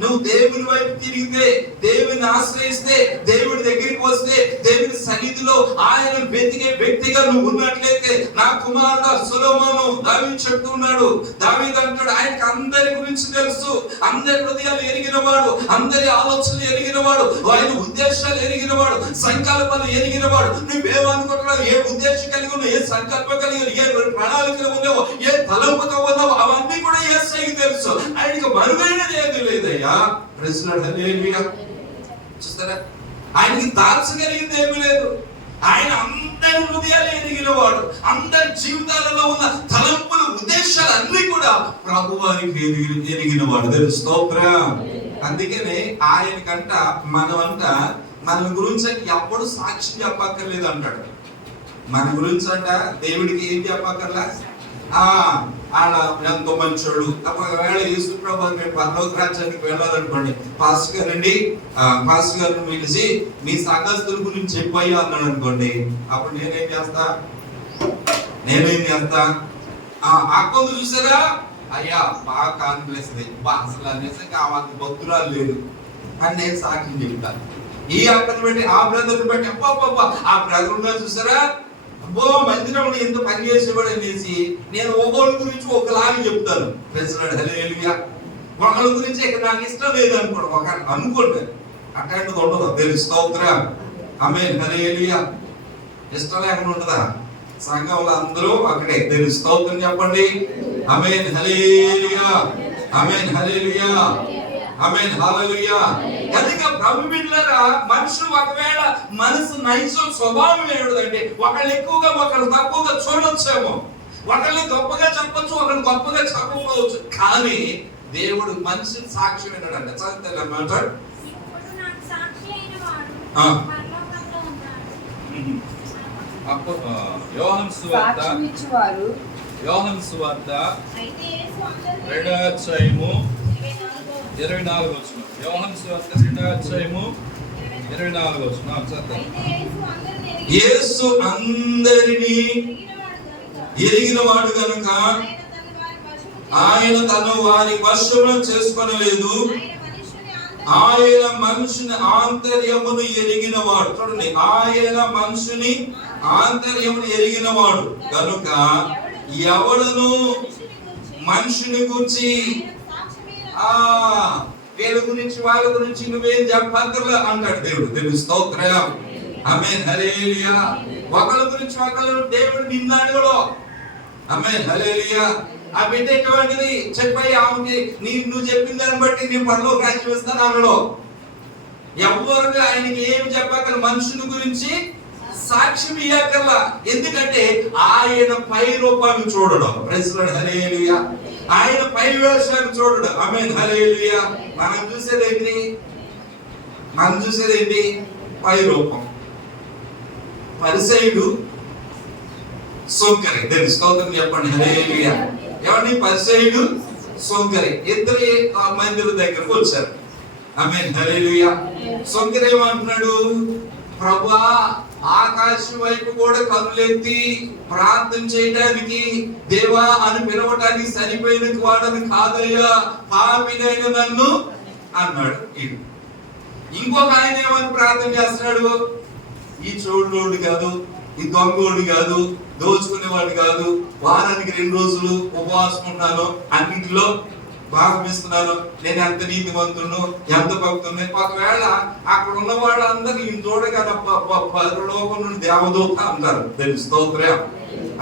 నువ్వు దేవుని వైపు తిరిగితే, దేవుని ఆశ్రయిస్తే, దేవుడి దగ్గరికి వస్తే, దేవుని సన్నిధిలో ఆయన వెతికే వ్యక్తిగా నువ్వు ఉన్నట్లయితే, నా కుమారుడు సొలొమోను దావీదు చెప్తున్నాడు. దావీదు అంటాడు, ఆయనకు అందరి గురించి తెలుసు, అందరి హృదయాలు ఎరిగినవాడు, అందరి ఆలోచనలు ఎరిగినవాడు, ఆయన ఉద్దేశాలు ఎరిగినవాడు, సంకల్పాలు ఎరిగినవాడు. నువ్వేమనుకుంటున్నావు, ఏ ఉద్దేశం కలిగి ఉన్నావు, ఏ సంకల్పం కలిగి ఉన్నావు, ఏ ప్రణాళికలు ఉన్నావో, ఏ తలంపుతో ఉన్నావో అవన్నీ కూడా యేసయ్యకి తెలుసు. ఆయనకు మరుగైనది ఏది లేదయ్యా. చూస్తారా? ఆయనకి దాచగలిగింది ఏమీ లేదు. ఆయన అందరి హృదయాలు ఎరిగినవాడు, అందరి జీవితాలలో ఉన్న తలంపులు, ఉద్దేశాలు అన్ని కూడా ప్రభువానికి ఎరిగినవాడు. తెలుసు, స్తోత్రం. అందుకనే ఆయనకంట మనమంట మన గురించి ఎప్పుడు సాక్షి చెప్పక్కర్లేదు అంటాడు. మన గురించి అంట దేవుడికి ఏం చెప్పక్కర్లా. ఆడ ఎంతో మంచోడు. ఒకవేళ యేసు ప్రభు మేము పరలోక రాజ్యానికి వెళ్ళాలనుకోండి, పాస్టర్ గారండి, పాస్టర్ గారిని పిలిచి మీ సంఘస్థుల గురించి చెప్పయ్యా అన్నాడు అనుకోండి, అప్పుడు నేనేం చేస్తా? అక్కందు చూసారా, అయ్యా బాగా కాన్ఫిడెన్స్ అసలు నిజంగా ఆమెకు భక్తురాలు లేదు అని నేను సాక్ష్యం చెప్తాను. ఈ అక్కను బట్టి ఆ బ్రదర్ బట్టి అబ్బా ఆ బ్రదర్ ఉన్నారు చూసారా, అబ్బో మందిరంలో ఎంత పని చేసేవాడు అనేసి నేను ఒకళ్ళ గురించి ఒకలాగా చెప్తాను. హల్లెలూయా. ఒకళ్ళ గురించి ఇక నాకు ఇష్టం లేదు అనుకోండి, ఒక అనుకోండి అట్లాంటిది ఉండదు. దేవుని స్తోత్రం. ఆమేన్. హల్లెలూయా. ఇష్టం లేకుండా ఉంటుందా? సంఘంలో అందరూ అక్కడే. దేవుని స్తోత్రం చెప్పండి. ఆమేన్. హల్లెలూయా. ఆమేన్. హల్లెలూయా. ఆమేన్. హల్లెలూయా. కనుక ప్రభు బిడ్డలారా, మనుషులు ఒకవేళ మనసు నైజం స్వభావం ఏమిటంటే ఒకళ్ళు ఎక్కువగా ఒకళ్ళు తక్కువగా చూడొచ్చేమో, ఒకళ్ళని గొప్పగా చెప్పొచ్చు, ఒకరిని గొప్పగా చెప్పకపోవచ్చు. కానీ దేవుడు మనిషిని సాక్ష్యం విన్నాడంట. చదువుతాడు యోహాను సువార్త 2వ అధ్యాయము 24వ వచనం. యోహాను సువార్త 2వ అధ్యాయము 24వ వచనం. యేసు అందరినీ ఎరిగినవాడు గనుక ఆయన తను వారి వశములో చేసుకొనలేదు. ఆయన మనుషుని ఆంతర్యమును ఎరిగినవాడు. చూడండి, ఆయన మనుషుని ఆంతర్యమును ఎరిగినవాడు కనుక ఎవడను మనుషుని గురించి వీళ్ళ గురించి వాళ్ళ గురించి నువ్వేం చెప్పక్కర్లే అంటాడు దేవుడు. దేవుని స్తోత్రం. ఆమేన్. హల్లెలూయా. ఒకళ్ళ గురించి ఒకళ్ళు దేవుడు నిన్నాడు కూడా. ఆమేన్. హల్లెలూయా. ఆ బిడ్డ ఎటువంటిది చెప్పాయి ఆమెకి, నువ్వు చెప్పిన దాన్ని బట్టి నేను పరలోక రాజ్యం ఇస్తాను అన్నాడు. ఎవరు ఆయనకి ఏమి చెప్పక్కల, మనుషుని గురించి సాక్ష్యం ఇవ్వక్కర్లా. ఎందుకంటే ఆయన పై రూపాన్ని చూడడం. Praise Lord. హల్లెలూయా. ఆయన పై వేషాన్ని చూడడం. ఆమేన్. హల్లెలూయా. మనం చూసేది ఏంటి? పై రూపం. పరిసయ్యుడు, సోంకరి. దేవుని స్తోత్రం చెప్పండి. హల్లెలూయా. ఎవరిని? పరిసయ్యుడు, సోంకరి ఇద్దరు మందిరం దగ్గరకు వచ్చారు. ఆమేన్. హల్లెలూయా. సోంకరి ఏమంటున్నాడు? ప్రభువా, ఆకాశం వైపు కూడా కన్నులెత్తి ప్రార్థన చేయడానికి, దేవా అని పిలవటానికి సరిపోయిన వాడని కాదయ్యా, పాపినైన నన్ను అన్నాడు. ఇంకొక ఆయన ఏమని ప్రార్థన చేస్తున్నాడు? ఈ చోళ్ళోడు కాదు, ఈ దొంగోడు కాదు, దోచుకునేవాడు కాదు, వారానికి 2 రోజులు ఉపవాసం ఉన్నాను, అన్నింటిలో భాగమిస్తున్నాను, నేను ఎంత నీతివంతును, ఎంత భక్తుని. ఒకవేళ అక్కడ ఉన్న వాళ్ళందరూ ఈయన చూడగానే పరలోకం నుండి దేవదూత అంటారు. దేవుని స్తోత్రం.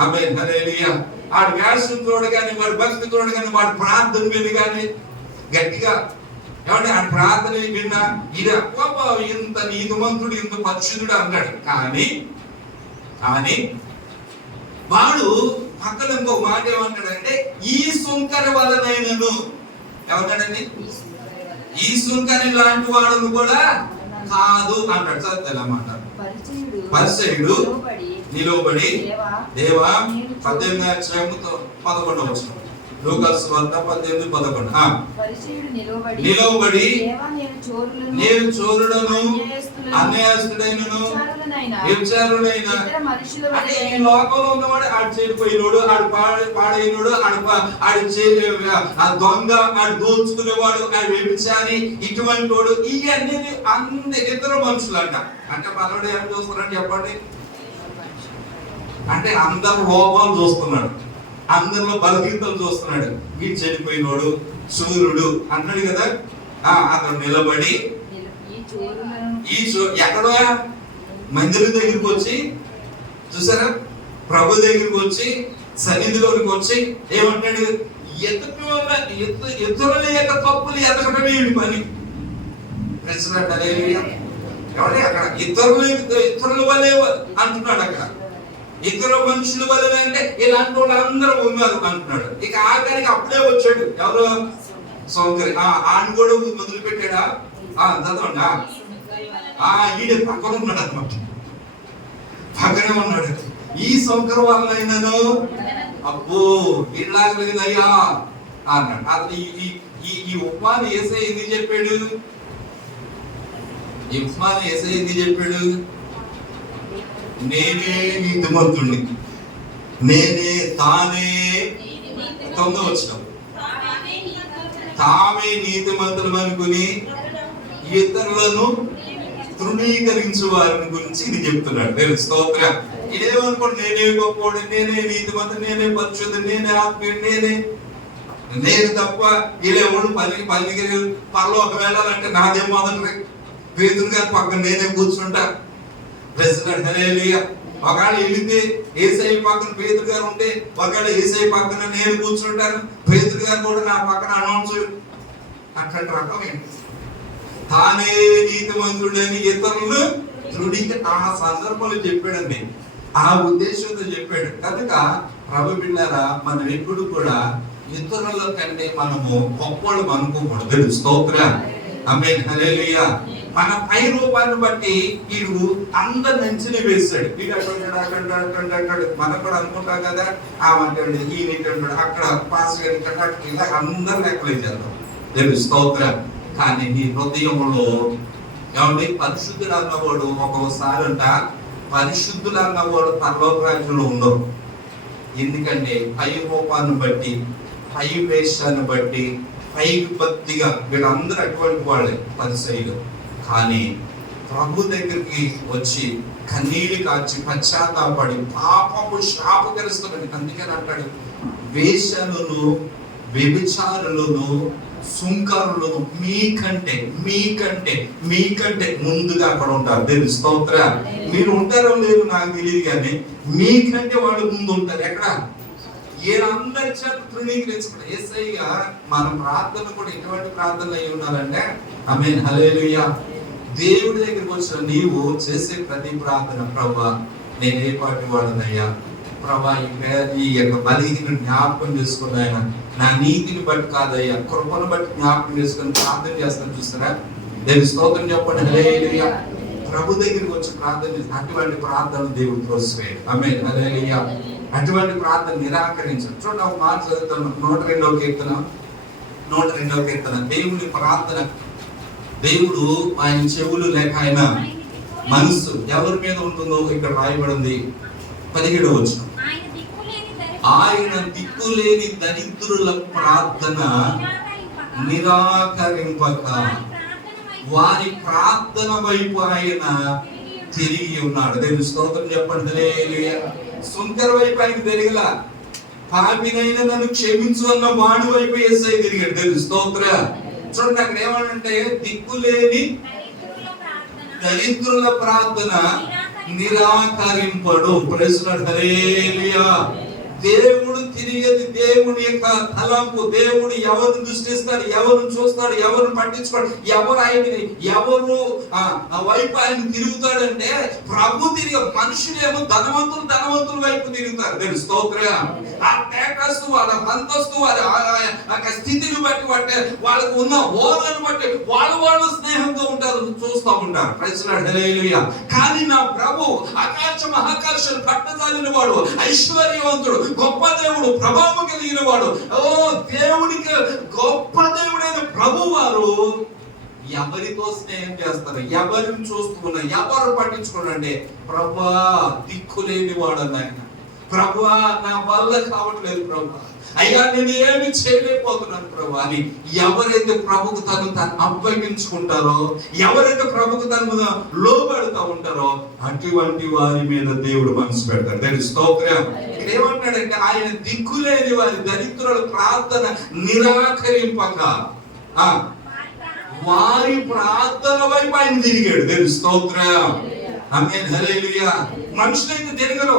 ఆమేన్. హల్లెలూయా. ఆడి వేషం చూడగానే, వాడి భక్తి చూడగానే, వాడి ప్రార్థన వినగానే గట్టిగా ఏమంటే ఆ ప్రార్థన విన్నా ఇది ఇంత నీతిమంతుడు, ఇంత పరిశుద్ధుడు అన్నాడు. కానీ వాడు పక్కన ఇంకో మాట ఏమంటాడంటే, ఈ సుంకరి వలనైనను, ఏమన్నాడండి? ఈ సుంకరి లాంటి వాడును కూడా కాదు అంటాడు. చదువుతామాట. పరిసయ్యుడు నిలవబడి దేవా 18వ అధ్యాయము 11వ వచనం. లూకాసు సువార్త 18:11. నిలవబడి నేను చోరుడను, అన్యాయస్తుడైనను, వ్యభిచారుడైన, అంటే ఈ లోకంలో ఉన్నవాడు ఆడు చెడిపోయినోడు, ఆడు పాడైనోడు, ఆ దొంగ, ఆడు దోచుకునేవాడు, ఆడు వ్యభిచారి, ఇటువంటి వాడు, ఇవన్నీ అన్ని ఇతర మనుషులు అంట. అంటే మనోడు ఏం చూస్తున్నాడు చెప్పండి? అంటే అందరు లోపాలు చూస్తున్నాడు, అందరిలో బలహీనతలు చూస్తున్నాడు. వీడు చెడిపోయినోడు, సూర్యుడు అన్నాడు కదా. అతను నిలబడి ఎక్కడో మందిరం దగ్గరికి వచ్చి, చూసారా, ప్రభు దగ్గరికి వచ్చి, సన్నిధిలోనికి వచ్చి ఏమంటాడు? ఇతరుల యొక్క తప్పులు ఎతకడమే వీడి పని. ఎవడే అక్కడ ఇతరుల వల్లే అంటున్నాడు. అక్కడ ఇతర మనుషుల వల్ల అంటే ఇలాంటి వాళ్ళు అందరూ ఉన్నారు అంటున్నాడు. ఇక ఆఖరికి అప్పుడే వచ్చాడు ఎవరు? సౌకర్య. ఆయన కూడా మొదలు పెట్టాడా? చదవండి. ఈడ పక్కన ఉన్నాడు అనమాట, పక్కనే ఉన్నాడు. ఈ సౌకర్యం వల్ల అయినను అబ్బో ఇలాగలేదయ్యా అన్నాడు. అతను ఈ ఉపమానం ఏసై ఎందుకు చెప్పాడు? ఈ ఉపమానం ఏసై ఎందుకు చెప్పాడు? నేనే నీతిమంతుడిని, తానే 9వ తామే నీతిమంతులు అనుకుని ఇతరులను తృణీకరించు వారిని గురించి ఇది చెప్తున్నాడు. నేను స్తోత్రం. ఇదేమనుకోండి, నేనే గొప్పవాడు, నేనే నీతిమంతుడు, నేనే పరిశుద్ధుడు, నేనే ఆత్మీయుడు, నేను తప్ప వీళ్ళెవడు పల్లికి పరలోకం వెళ్ళాలంటే నాదే మొదటి పేతురు గారి పక్కన నేనే కూర్చుంటా. ఒకవేళ వెళితే ఏసై పక్కన పేతురు గారు ఉంటే, ఒకవేళ ఏసై పక్కన నేను కూర్చుంటాను, పేతురు గారు కూడా నా పక్కన అనౌన్స్. అట్లాంటి రకం ఏంటి? తానే నీతిమంతుడని ఇతరులు తృణీకి ఆ సందర్భంలో చెప్పాడండి, ఆ ఉద్దేశంతో చెప్పాడు. కనుక ప్రభు బిడ్డారా, మనం ఎప్పుడు కూడా ఇతరుల కంటే మనము గొప్పలు అనుకోకూడదు. స్తోత్రం. ఆమేన్. హల్లెలూయా. మన పై రూపాన్ని బట్టి వీడు అందరు నెంచుని వేస్తాడు. వీడు అక్కడ మనం కూడా అనుకుంటాం కదా, ఆమంటాడు, ఈయన అక్కడ పాస్ ఇలా అందరు లెక్కలు చేద్దాం. దేవుని స్తోత్రం. కానీ నీ హృదయంలో ఏమంటే పరిశుద్ధుడు అన్నవాడు ఒక్కొక్కసారి అంట పరిశుద్ధులు అన్నవాడు పరలోక రాజ్యంలో ఉండవు. ఎందుకంటే పై రూపాన్ని బట్టి, పై వేషాన్ని బట్టి, పై భక్తిగా వీళ్ళందరూ అటువంటి వాళ్ళే పరిసయ్యులు. కానీ ప్రభు దగ్గరికి వచ్చి కన్నీళ్ళు కాచి పశ్చాత్తాపడి పాపము శాపగ్రస్తులని, అందుకని అంటాడు, వేషలను వ్యభిచారులను సుంకరులను మీకంటే మీకంటే మీకంటే ముందుగా అక్కడ ఉంటారు. దేవుని స్తోత్రం. మీరు ఉంటారో లేదు నాకు తెలియదు, కానీ మీకంటే వాళ్ళు ముందు ఉంటారు. ఎక్కడ? వీళ్ళందరి చేత తృణీకరించబడి యేసయ్య మన ప్రార్థన కూడా ఎటువంటి ప్రార్థనలు అయి ఉండాలంటే ఆమేన్. హల్లెలూయా. దేవుడి దగ్గరికి వచ్చిన నీవు చేసే ప్రతి ప్రార్థన, ప్రభువా నేను ఏ పాటి వాడనయ్యా, ప్రభా ఈ యొక్క బలిని జ్ఞాపకం చేసుకుని ఆయన నా నీతిని బట్టి కాదయ్యా, కృపను బట్టి జ్ఞాపకం చేసుకుని ప్రార్థన చేస్తాను. చూస్తారా? దేవుని స్తోత్రం చెప్పండి. హల్లెలూయా. ప్రభు దగ్గరికి వచ్చి ప్రార్థన చేసి అటువంటి ప్రార్థనలు దేవుడు త్రోసివేయడు. ఆమేన్. హల్లెలూయా. అటువంటి ప్రార్థన నిరాకరించడు. చూడండి, ఒక మాట చదువుతాను. 102వ కీర్తన. దేవుని ప్రార్థన, దేవుడు ఆయన చెవులు లేక ఆయన మనసు ఎవరి మీద ఉంటుందో ఇక్కడ రాయబడింది. 17వ వచనం. ఆయన దిక్కులేని దరిద్రుల ప్రార్థన నిరాకరింపక వారి ప్రార్థన వైపు ఆయన తిరిగి ఉన్నాడు. దేవుని స్తోత్రం చెప్పండి. హల్లెలూయా. సుంకర వైపు ఆయనకు తిరిగలా, పాపినైనా నన్ను క్షమించు అన్న వాడి వైపు యేసయ్య తిరిగాడు. దేవుని స్తోత్రం. చూడండి, అక్కడ ఏమనంటే దిక్కులేని దరిద్రుల ప్రార్థన నిరాకరింపడు. Praise Lord. హల్లెలూయా. దేవుడు తిరిగేది దేవుని యొక్క తలంపు. దేవుడు ఎవరిని దృష్టిస్తాడు, ఎవరిని చూస్తాడు, ఎవరిని పట్టించుకోడు, ఎవరు వైపు ఆయన తిరుగుతాడంటే ప్రభు తిరిగి. మనుషులేమో ధనవంతుల వైపు తిరుగుతారు. దేవుని స్తోత్రం. ఆ స్టేటస్, వాళ్ళ అంతస్తు, వాళ్ళ స్థితిని బట్టి వాళ్ళకు ఉన్న హోదాను బట్టి వాళ్ళు స్నేహంతో ఉంటారు, చూస్తూ ఉంటారు. Praise Lord. హల్లెలూయా. కానీ నా ప్రభు ఆకాశ మహాకాశాలు పట్టజాలిన వాడు, ఐశ్వర్యవంతుడు, గొప్ప దేవుడు, ప్రభావం కలిగిన వాడు. దేవుడికి గొప్ప దేవుడైన ప్రభు వారు ఎవరితో స్నేహం చేస్తారు, ఎవరిని చూస్తున్నా, ఎవరు పట్టించుకోనండి, ప్రభా దిక్కులేని వాడు అన్నాయన. ప్రభా నా వల్ల కావట్లేదు ప్రభా, అయ్యా నేను ఏమి చేయలేకపోతున్నాను ప్రభా అని ఎవరైతే ప్రభుకు తను అప్పగించుకుంటారో, ఎవరైతే ప్రభుకు తను లోబడుతూ ఉంటారో అటువంటి వారి మీద దేవుడు మనసు పెడతాడు. దేవుని స్తోత్రం. ఇక్కడ ఏమంటాడంటే ఆయన దిక్కులేని వారి దరిద్రుల ప్రార్థన నిరాకరింపక వారి ప్రార్థన వైపు ఆయన తిరిగాడు. దేవుని స్తోత్రం. ఆమేన్. హల్లెలూయా. మనుషులైతే తిరగరు.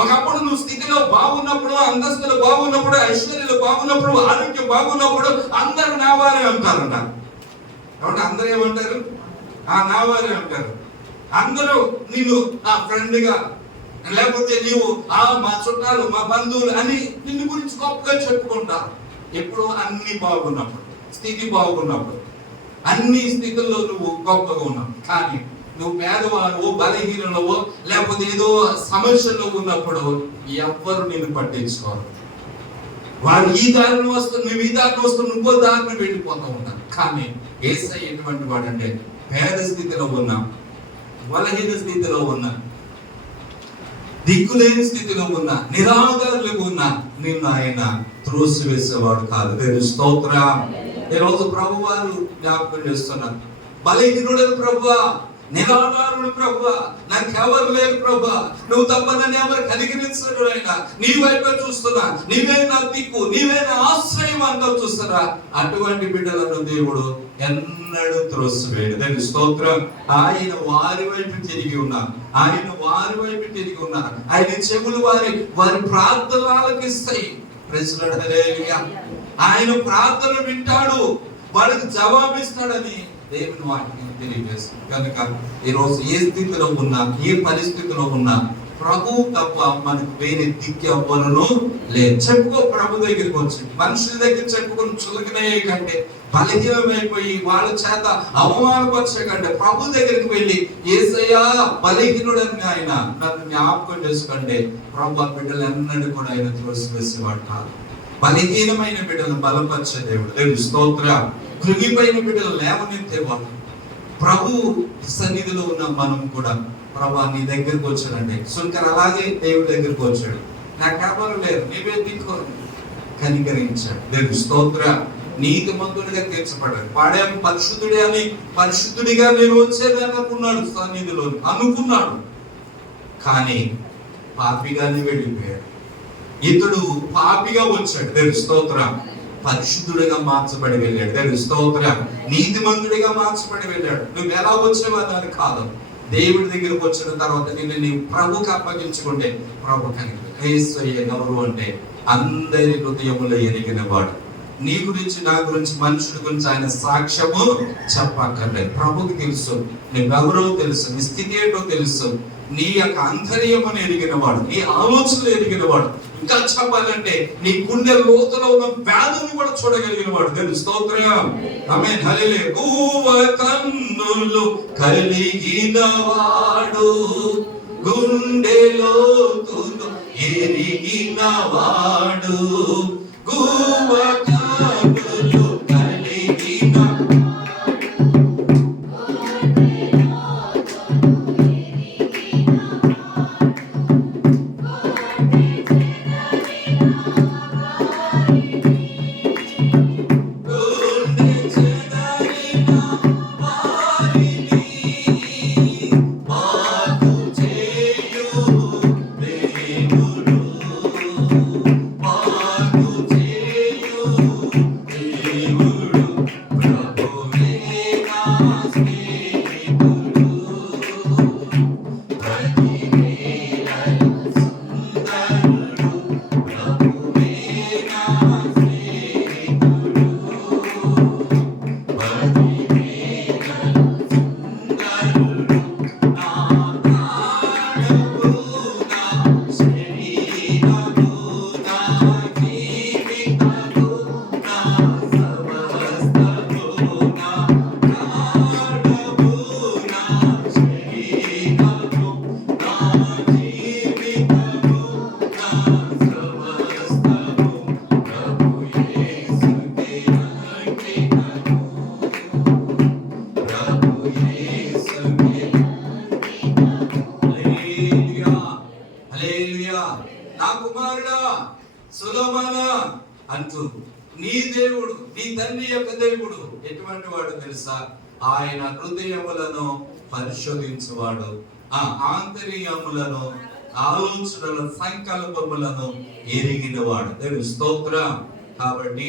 ఒకప్పుడు నువ్వు స్థితిలో బాగున్నప్పుడు, అంతస్తులు బాగున్నప్పుడు, ఐశ్వర్యాలు బాగున్నప్పుడు, ఆరోగ్యం బాగున్నప్పుడు అందరూ నా వారే అంటారంట. కాబట్టి అందరూ ఏమంటారు? నా వారే అంటారు. అందరూ నేను ఆ ఫ్రెండ్ గా, లేకపోతే నీవు మా చుట్టాలు, మా బంధువులు అని నిన్ను గురించి గొప్పగా చెప్పుకుంటారు. ఎప్పుడు అన్ని బాగున్నప్పుడు, స్థితి బాగున్నప్పుడు, అన్ని స్థితుల్లో నువ్వు గొప్పగా ఉన్నావు. కానీ నువ్వు పేదవాడు, బలహీనలో, లేకపోతే ఏదో సమస్యల్లో ఉన్నప్పుడు ఎవ్వరు నేను పట్టించుకోరు. వారు ఈ దారిని వస్తున్నారు, నువ్వు ఈ దారిని వస్తున్నా, ఇంకో దారిని వెళ్ళిపోతూ ఉన్నారు. కానీ యేసయ్య ఎటువంటి వాడు అంటే పేద స్థితిలో ఉన్నా, బలహీన స్థితిలో ఉన్నా, దిక్కులేని స్థితిలో ఉన్నా, నిరాధారులుగా ఉన్నా నిన్ను ఆయన త్రోసివేసేవాడు కాదు. దేవుని స్తోత్రం. ఈరోజు ప్రభు వారు జ్ఞాపకం చేస్తున్నారు, బలహీనుడని ప్రభువా, నిరాధారుడు ప్రభువా, నాకెవరు లేరు ప్రభువా, నువ్వు తప్ప నన్ను ఎవరు కనికరించరు అయినా, నీ వైపే చూస్తున్నా, నీవే నా దిక్కు, నీవే నా ఆశ్రయం అంటావు చూస్తారా. అటువంటి బిడ్డలను దేవుడు ఎన్నడూ త్రోసివేయడు. దాని స్తోత్రం. ఆయన వారి వైపు తిరిగి ఉన్నారు, ఆయన వారి వైపు తిరిగి ఉన్నారు. ఆయన చెవులు వారి ప్రార్థనలు ఆలకిస్తాయి. ప్రెసిడెంట్ హల్లెలూయా. ఆయన ప్రార్థన వింటాడు, వాళ్ళకి జవాబిస్తాడని దేవుని వాక్యం తెలియజేస్తుంది. కనుక ఈరోజు ఏ స్థితిలో ఉన్నా, ఏ పరిస్థితిలో ఉన్నా ప్రభు తప్ప మనకు వేరే దిక్కు ఎవ్వరును లేదు. చెప్పుకో, ప్రభు దగ్గరికి వచ్చి మనుషుల దగ్గర చెప్పుకొని చులకనే కంటే, బలహీనమైపోయి వాళ్ళ చేత అవమానపరిచే కంటే ప్రభు దగ్గరికి వెళ్ళి యేసయ్యా బలహీనుడని ఆయన నన్ను జ్ఞాపకం చేసుకోండి. ప్రభు బిడ్డలు ఎన్నడూ కూడా ఆయన త్రోసివేసేవాడు కాదు. బలహీనమైన బిడ్డలను బలపరిచే దేవుడు. దేవుని స్తోత్రం. కృంగిపోయిన బిడ్డలు లేవనెత్తేవాడు. ప్రభు సన్నిధిలో ఉన్న మనం కూడా, ప్రభా నీ దగ్గరికి వచ్చాడంటే, సుంకర్ అలాగే దేవుడి దగ్గరికి వచ్చాడు, నాకెవరు లేరు, నీవే దిక్కు, కనికరించాడు. దేవుని స్తోత్రం. నీతిమంతుడిగా తీర్చబడ్డాడు. వాడేమో పరిశుద్ధుడే అని, పరిశుద్ధుడిగా నేను వచ్చేది అనుకున్నాడు, సన్నిధిలో అనుకున్నాడు, కానీ పాపిగానే వెళ్ళిపోయాడు. ఇతడు పాపిగా వచ్చాడు. దేవుని స్తోత్రం. పరిశుద్ధుడిగా మార్చబడి వెళ్ళాడు. దేవుని స్తోత్రం. నీతిమంతుడిగా మార్చబడి వెళ్ళాడు. నువ్వు ఎలా వచ్చావో దాని కాదు, దేవుడి దగ్గరకు వచ్చిన తర్వాత నిన్ను నీ ప్రభుకి అప్పగించుకుంటే ప్రభు కనికరించాడు. ఎవరు అంటే అందరి హృదయములో ఎరిగిన వాడు. నీ గురించి, నా గురించి, మనుషుల గురించి ఆయన సాక్ష్యము చెప్పక్కర్లేదు. ప్రభుకి తెలుసు, నీ గౌరవం తెలుసు, నీ స్థితి ఏంటో తెలుసు, నీ యొక్క అంతర్యమును ఎరిగిన వాడు, నీ ఆలోచనలు ఎరిగిన వాడు. ఇంకా చెప్పాలంటే నీ గుండె లోతులో ఉన్న వ్యాధులను కూడా చూడగలిగిన వాడు. దేవుని స్తోత్రం. ఆమేన్. హల్లెలూయా. గువ్వ కన్నులు కలిగిన వాడు, గుండె లోతులు ఎరిగిన వాడు, గువ్వ కన్నులు కలిగిన నా కుమారుడా సొలొమోనా అంటూ నీ దేవుడు, నీ తండ్రి యొక్క దేవుడు ఎటువంటి వాడు తెలుసా? ఆయన హృదయములను పరిశోధించువాడు, ఆంతర్యములను, ఆలోచనల సంకల్పములను ఎరిగినవాడు. దేవుని స్తోత్రం. కాబట్టి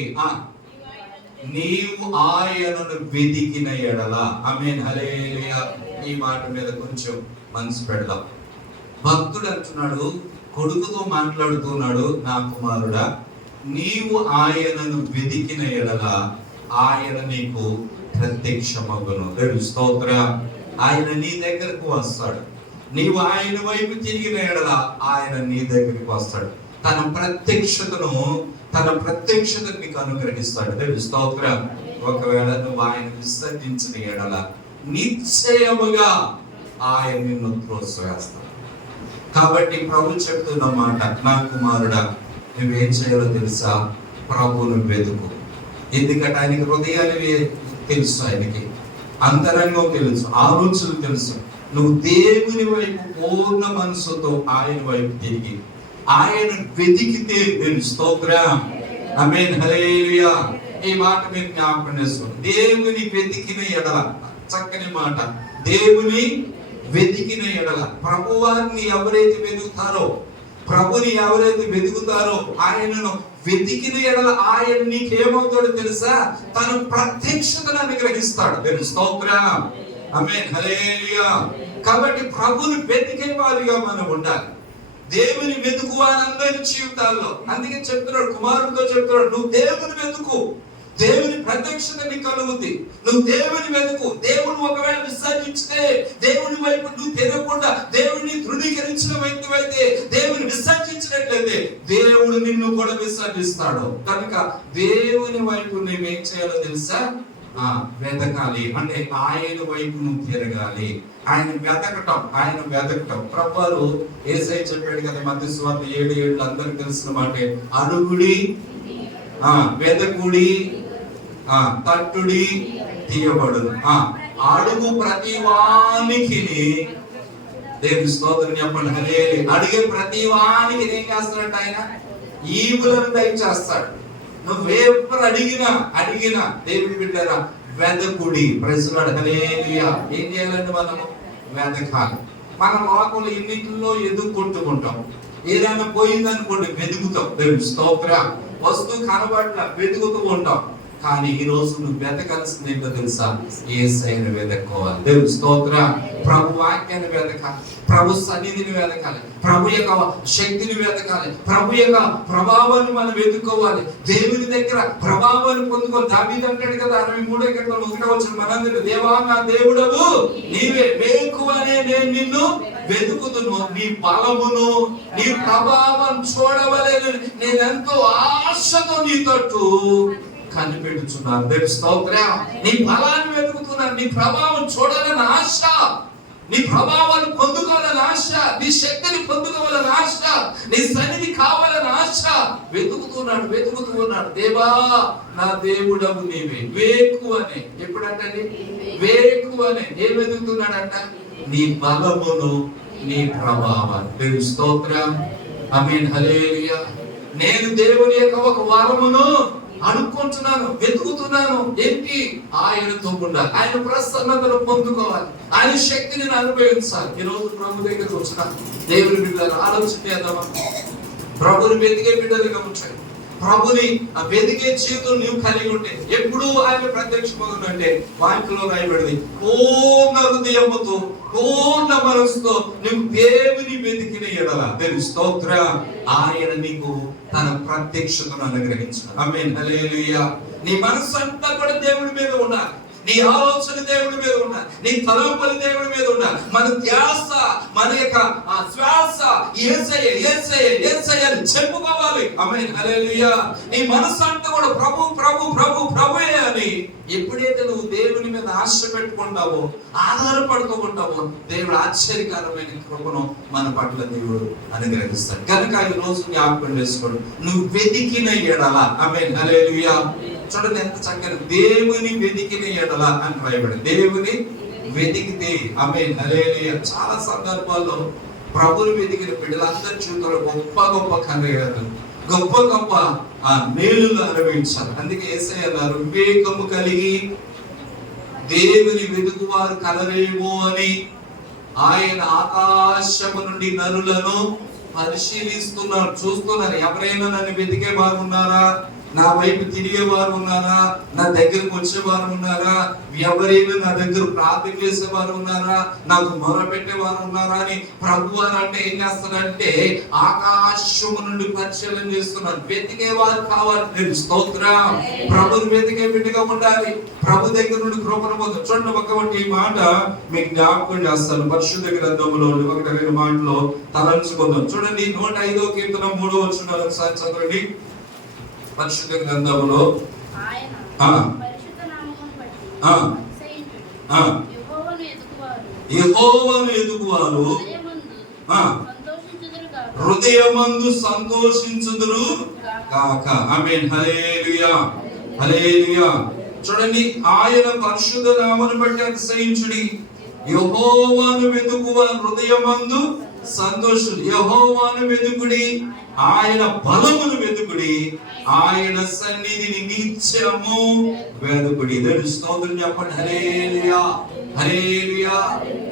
నీవు ఆయనను వెతికిన ఎడల, ఆమేన్ హల్లెలూయా. ఈ మాట మీద కొంచెం మనసు పెడదాం. భక్తుడు అంటున్నాడు, కొడుకుతో మాట్లాడుతున్నాడు, నా కుమారుడా నీవు ఆయనను వెతికిన ఎడల ఆయన నీకు ప్రత్యక్షమగును. దేవుని స్తోత్రం. ఆయన నీ దగ్గరకు వస్తాడు. నీవు ఆయన వైపు తిరిగిన ఎడల ఆయన నీ దగ్గరికి వస్తాడు. తన ప్రత్యక్షతను నీకు అనుగ్రహిస్తాడు. దేవుని స్తోత్రం. ఒకవేళ నువ్వు ఆయన విసర్జించిన ఎడల నిశ్చయముగా ఆయన నిన్ను త్రోసివేస్తాడు. కాబట్టి ప్రభు చెప్తున్న మాట, నా కుమారుడా నువ్వేం చేయాలో తెలుసా? ప్రభువును వెతుకు. ఎందుకంటే ఆయనకి హృదయాన్ని తెలుసు, ఆయనకి అంతరంగం తెలుసు, ఆలోచనలు తెలుసు. నువ్వు దేవుని వైపు పూర్ణ మనసుతో ఆయన వైపు తిరిగి ఆయన వెతికితే నేను స్తోత్రం. ఆమేన్, హల్లెలూయా. ఈ మాట మీరు జ్ఞాపకం చేసుకోండి. దేవుని వెతికిన ఎడల, చక్కని మాట, దేవుని వెతికిన ఎడల, ప్రభువారిని ఎవరైతే వెతుకుతారో, ప్రభుని ఎవరైతే వెతుకుతారో, ఆయనను వెతికిన ఎడల ఆయన నీకేమవుతాడో తెలుసా? తన ప్రత్యక్షతను అనుగ్రహిస్తాడు. నేను స్తోత్రం. ఆమేన్, హల్లెలూయా. కాబట్టి ప్రభుని వెతికే వారిగా మనం ఉండాలి. దేవుని వెతుకు అందరి జీవితాల్లో. అందుకే చెప్తున్నాడు, కుమారుడితో చెప్తున్నాడు, నువ్వు దేవుని వెతుకు, దేవుని ప్రత్యక్షత నీకు కలుగుతుంది. నువ్వు దేవుని వెతుకు. దేవుని ఒకవేళ విసర్జించితే, దేవుని వైపు నువ్వు తిరగకుండా దేవుడిని తృణీకరించిన వ్యక్తి అయితే, దేవుని విసర్జించినట్లయితే దేవుడు నిన్ను కూడా విసర్జిస్తాడు. కనుక దేవుని వైపు నువ్వేం చేయాలో తెలుసా? వెతకాలి. అంటే ఆయన వైపు నువ్వు తిరగాలి. ఆయన వెతకటం. ప్రభువారు యేసయ్య చెప్పాడు కదా, మత్తయి సువార్త 7:7 అందరికి తెలిసిన మాటే, అడుగుడి, వెతకుడి, తట్టుడి, తీయబడును. అడుగు ప్రతి వానికి, దేవుని స్తోత్రం చెప్పండి, హల్లెలూయా. అడిగే ప్రతి వానికి ఏం చేస్తాడంటే ఆయన ఈవులను దయచేస్తాడు. నువ్వెప్పుడు అడిగినా దేవుని బిడ్డరా వెతకుడి. ప్రైజ్ లార్డ్, హల్లెలూయా. ఏం చేయాలంటే మనము వెతకాలి. మన లోకంలో ఇన్నిటిలో ఎదుర్కొంటుకుంటాం. ఏదైనా పోయిందనుకోండి వెతుకుతాం. దేవుని స్తోత్రం. వస్తువు కనబట్ల వెతుకుతూ ఉంటాం. కానీ ఈ రోజు నువ్వు వెతకాల్సింది ఏంటో తెలుసా? యేసయ్యను వెతక్కోవాలి. దేవుని స్తోత్రం. ప్రభు వాక్యాన్ని వెతకాలి, ప్రభు సన్నిధిని వెతకాలి, ప్రభు యొక్క శక్తిని వెతకాలి, ప్రభు యొక్క ప్రభావాన్ని మనం వెతుక్కోవాలి. దేవుని దగ్గర ప్రభావాన్ని పొందుకోవాలి. దావీదు అంటాడు కదా 63:1 మనందరూ, దేవా నా దేవుడవు నీవే, వేకువనే నేను నిన్ను వెతుకుతును, నీ బలమును నీ ప్రభావం చూడవలేను నేనెంతో ఆశతో నీ తట్టు కనిపెట్టుచున్నాను. దేవుని స్తోత్రం. నీ బలాన్ని వెతుకుతున్నాను, నీ ప్రభావం చూడాలని ఆశ, నీ ప్రభావాన్ని పొందుకోవాలని ఆశ, నీ శక్తిని పొందుకోవాలని ఆశ, నీ సన్నిధి కావాలని ఆశ. వెతుకుతున్నాడు. దేవా నా దేవుడవు నీవే, వేకువనే. ఎప్పుడంటే వేకువనే ఏం వెతుకుతున్నాడంట? నీ బలమును నీ ప్రభావాన్ని. దేవుని స్తోత్రం. ఆమేన్, హల్లెలూయా. నేను దేవుని యొక్క ఒక వరమును అనుకుంటున్నాను, వెతుకుతున్నాను. ఏంటి? ఆయనతో ఉండాలి, ఆయన ప్రసన్నతను పొందుకోవాలి, ఆయన శక్తిని అనుభవించాలి. ఈ రోజు ప్రభు దగ్గరకు వచ్చిన దేవుని బిడ్డలు ఆలోచన చేద్దామా? ప్రభుని వెతికే బిడ్డలుగా ఉంచాలి. ప్రభుని వెతికే జీవితం నువ్వు కలిగి ఉంటే, ఎప్పుడు ఆయన ప్రత్యక్షమవుతుందంటే వాక్యంలో రాయబడింది, పూర్ణ హృదయముతో పూర్ణ మనసుతో నువ్వు దేవుని వెతికిన ఎడల, దేవుని స్తోత్రం, ఆయన నీకు తన ప్రత్యక్షతను అనుగ్రహించాడు. ఆమేన్, హల్లెలూయా. నీ మనసు అంతా కూడా దేవుడి మీద ఉండాలి, నీ ఆలోచన దేవుడి మీద ఉండాలి, నీ తలంపులు దేవుడి మీద ఉండాలి. మన ధ్యాస, మన యొక్క శ్వాస యేసయ్య యేసయ్య యేసయ్య అని చెప్పుకోవాలి. ఆమేన్, హల్లెలూయా. నీ మనసు అంతా కూడా ప్రభు ప్రభు ప్రభు ప్రభువే అని ఎప్పుడైతే నువ్వు దేవుని మీద ఆశ పెట్టుకుంటావో, ఆధారపడుతూ ఉంటావో, దేవుడు ఆశ్చర్యకరమైన కృపను మన పట్ల దేవుడు అనుగ్రహిస్తాడు. కనుక ఈ రోజు జ్ఞాపకం చేసుకోడు, నువ్వు వెతికిన ఎడల. ఆమేన్, హల్లెలూయా. చూడండి ఎంత చక్కని, దేవుని వెతికిన ఎడల అని రాయబడి, దేవుని వెతికితే. ఆమేన్, హల్లెలూయా. చాలా సందర్భాల్లో ప్రభుని వెతికిన బిడ్డలందరి జీవితంలో గొప్ప గొప్ప కన్యలు, గొప్ప గొప్ప మేలులు అనుభవించారు. అందుకే యేసయ్య అన్నారు, వివేకము కలిగి దేవుని వెతుకువారు కలరేమో అని ఆయన ఆకాశము నుండి నరులను పరిశీలిస్తున్నారు, చూస్తున్నారు. ఎవరైనా నన్ను వెతికే వారు ఉన్నారా? నా వైపు తిరిగే వారు ఉన్నారా? నా దగ్గరకు వచ్చేవారు ఉన్నారా? ఎవరైనా నా దగ్గర ప్రార్థన చేసేవారు ఉన్నారా? నాకు మొరపెట్టేవారు ఉన్నారా అని ప్రభు అని అంటే ఏం చేస్తారంటే ఆకాశము నుండి పరిశీలన చేస్తున్నారు. వెతికే వారు కావాలి. స్తోత్రం. ప్రభుని వెతికే బిడ్డగా ఉండాలి, ప్రభు దగ్గర నుండి కృపను పొందాలి. చూడండి, ఒకటి మాట మీకు జ్ఞాపకం చేస్తాను. పరిశుద్ధ గ్రంథంలో 1-2 మాటలో తలంచుకుందాం. చూడండి, 105వ కీర్తన 3వ వచనం ఒకసారి చదవండి. పరిశుద్ధ గ్రంథంలో యెహోవాను ఎదుగువారు హృదయమందు సంతోషించుదురు కాక. ఆమేన్, హల్లెలూయా, హల్లెలూయా. చూడండి, ఆయన పరిశుద్ధ నామమును బట్టి అతిశయించుడి, యెహోవాను వెతుకువారు హృదయమందు సంతోషులు. యెహోవాను వెతుకుడి, ఆయన బలమును వెతుకుడి, ఆయన సన్నిధిని నిత్యము వెతుకుడి. దేవుని స్తోత్రం చెప్పండి. హల్లెలూయా, హల్లెలూయా.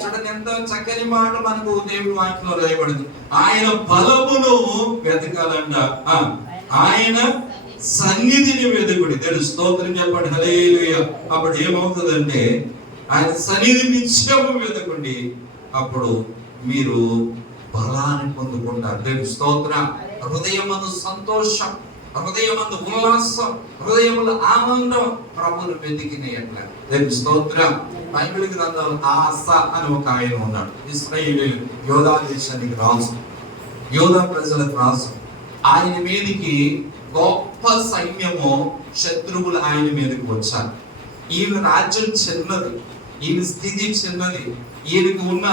చూడండి ఎంత చక్కని మాట మనకు దేవుని వాక్యంలో రాయబడింది. ఆయన బలమును వెతకాలంట, ఆయన సన్నిధిని వెతుకుడి. దేవుని స్తోత్రం చెప్పండి. హల్లెలూయా. అప్పుడు ఏమవుతుందంటే ఆయన సన్నిధిని నిత్యము వెతకండి, అప్పుడు మీరు బలాన్ని పొందుకుంటారు. దేవుని స్తోత్రం. హృదయమందు సంతోషం, హృదయమందు ఉల్లాసం, హృదయములో ఆనందం ప్రభువును వెతికిన ఎట్లా. దేవుని స్తోత్రం. బైబిల్ గ్రంథంలో ఆస అని ఒక ఆయన ఉన్నాడు. ఇశ్రాయేలీయులు యోధా దేశానికి రాజు, యోధా ప్రజలకు రాజు. ఆయన మీదకి గొప్ప సైన్యము శత్రువులు ఆయన మీదకి వచ్చారు. ఈయన రాజ్యం చిన్నది, ఈయన స్థితి చిన్నది, ఈయనకు ఉన్న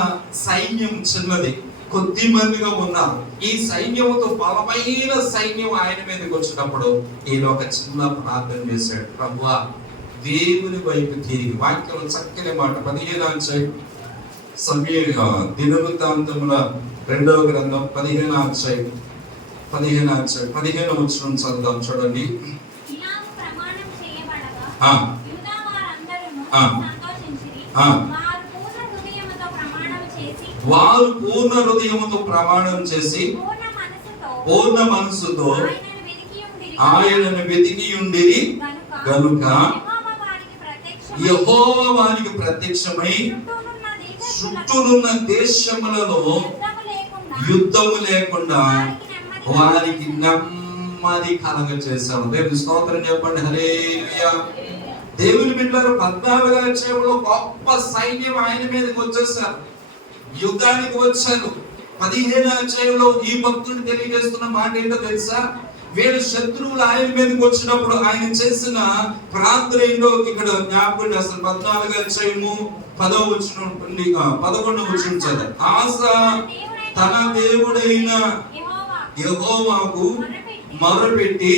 సైన్యం చిన్నది, కొద్ది మందిగా ఉన్నారు. ఈ సైన్యంతో బలమైన సైన్యం ఆయన మీదకి వచ్చినప్పుడు ఈయన ఒక చిన్న ప్రార్థన చేశాడు. ప్రభువా, దేవుని వైపు తిరిగి. వాక్యం చక్కని మాట 15వ అధ్యాయం దినవృత్తాంతముల 2వ గ్రంథం 15వ అధ్యాయం 15వ వచనం చదువుదాం. చూడండి. వారు పూర్ణ హృదయముతో ప్రమాణం చేసి పూర్ణ మనసుతో ఆయనను వెతికి ఉండిరి గనుక యెహోవా వారికి ప్రత్యక్షమై చుట్టూనున్న దేశములలో యుద్ధము లేకుండా వారికి నెమ్మది కలగ చేశాము. దేవుని స్తోత్రం చెప్పండి. హల్లెలూయా. దేవుని బిడ్డలారా, 14వ అధ్యాయంలో గొప్ప సైన్యం ఆయన మీదకి వచ్చేసారు, యుద్ధానికి వచ్చారు. 15వ అధ్యాయంలో ఈ భక్తుడు తెలియజేస్తున్న మాట ఏంటో తెలుసా? వీళ్ళ శత్రువులు ఆయన మీదకి వచ్చినప్పుడు ఆయన చేసిన ప్రార్థన ఏంటో ఇక్కడ జ్ఞాపకం చేస్తారు. 14వ అధ్యాయము 10వ వచనం నుండి 11వ వచనం చదవండి. ఆస తన దేవుడైన యెహోవాకు మొరపెట్టి,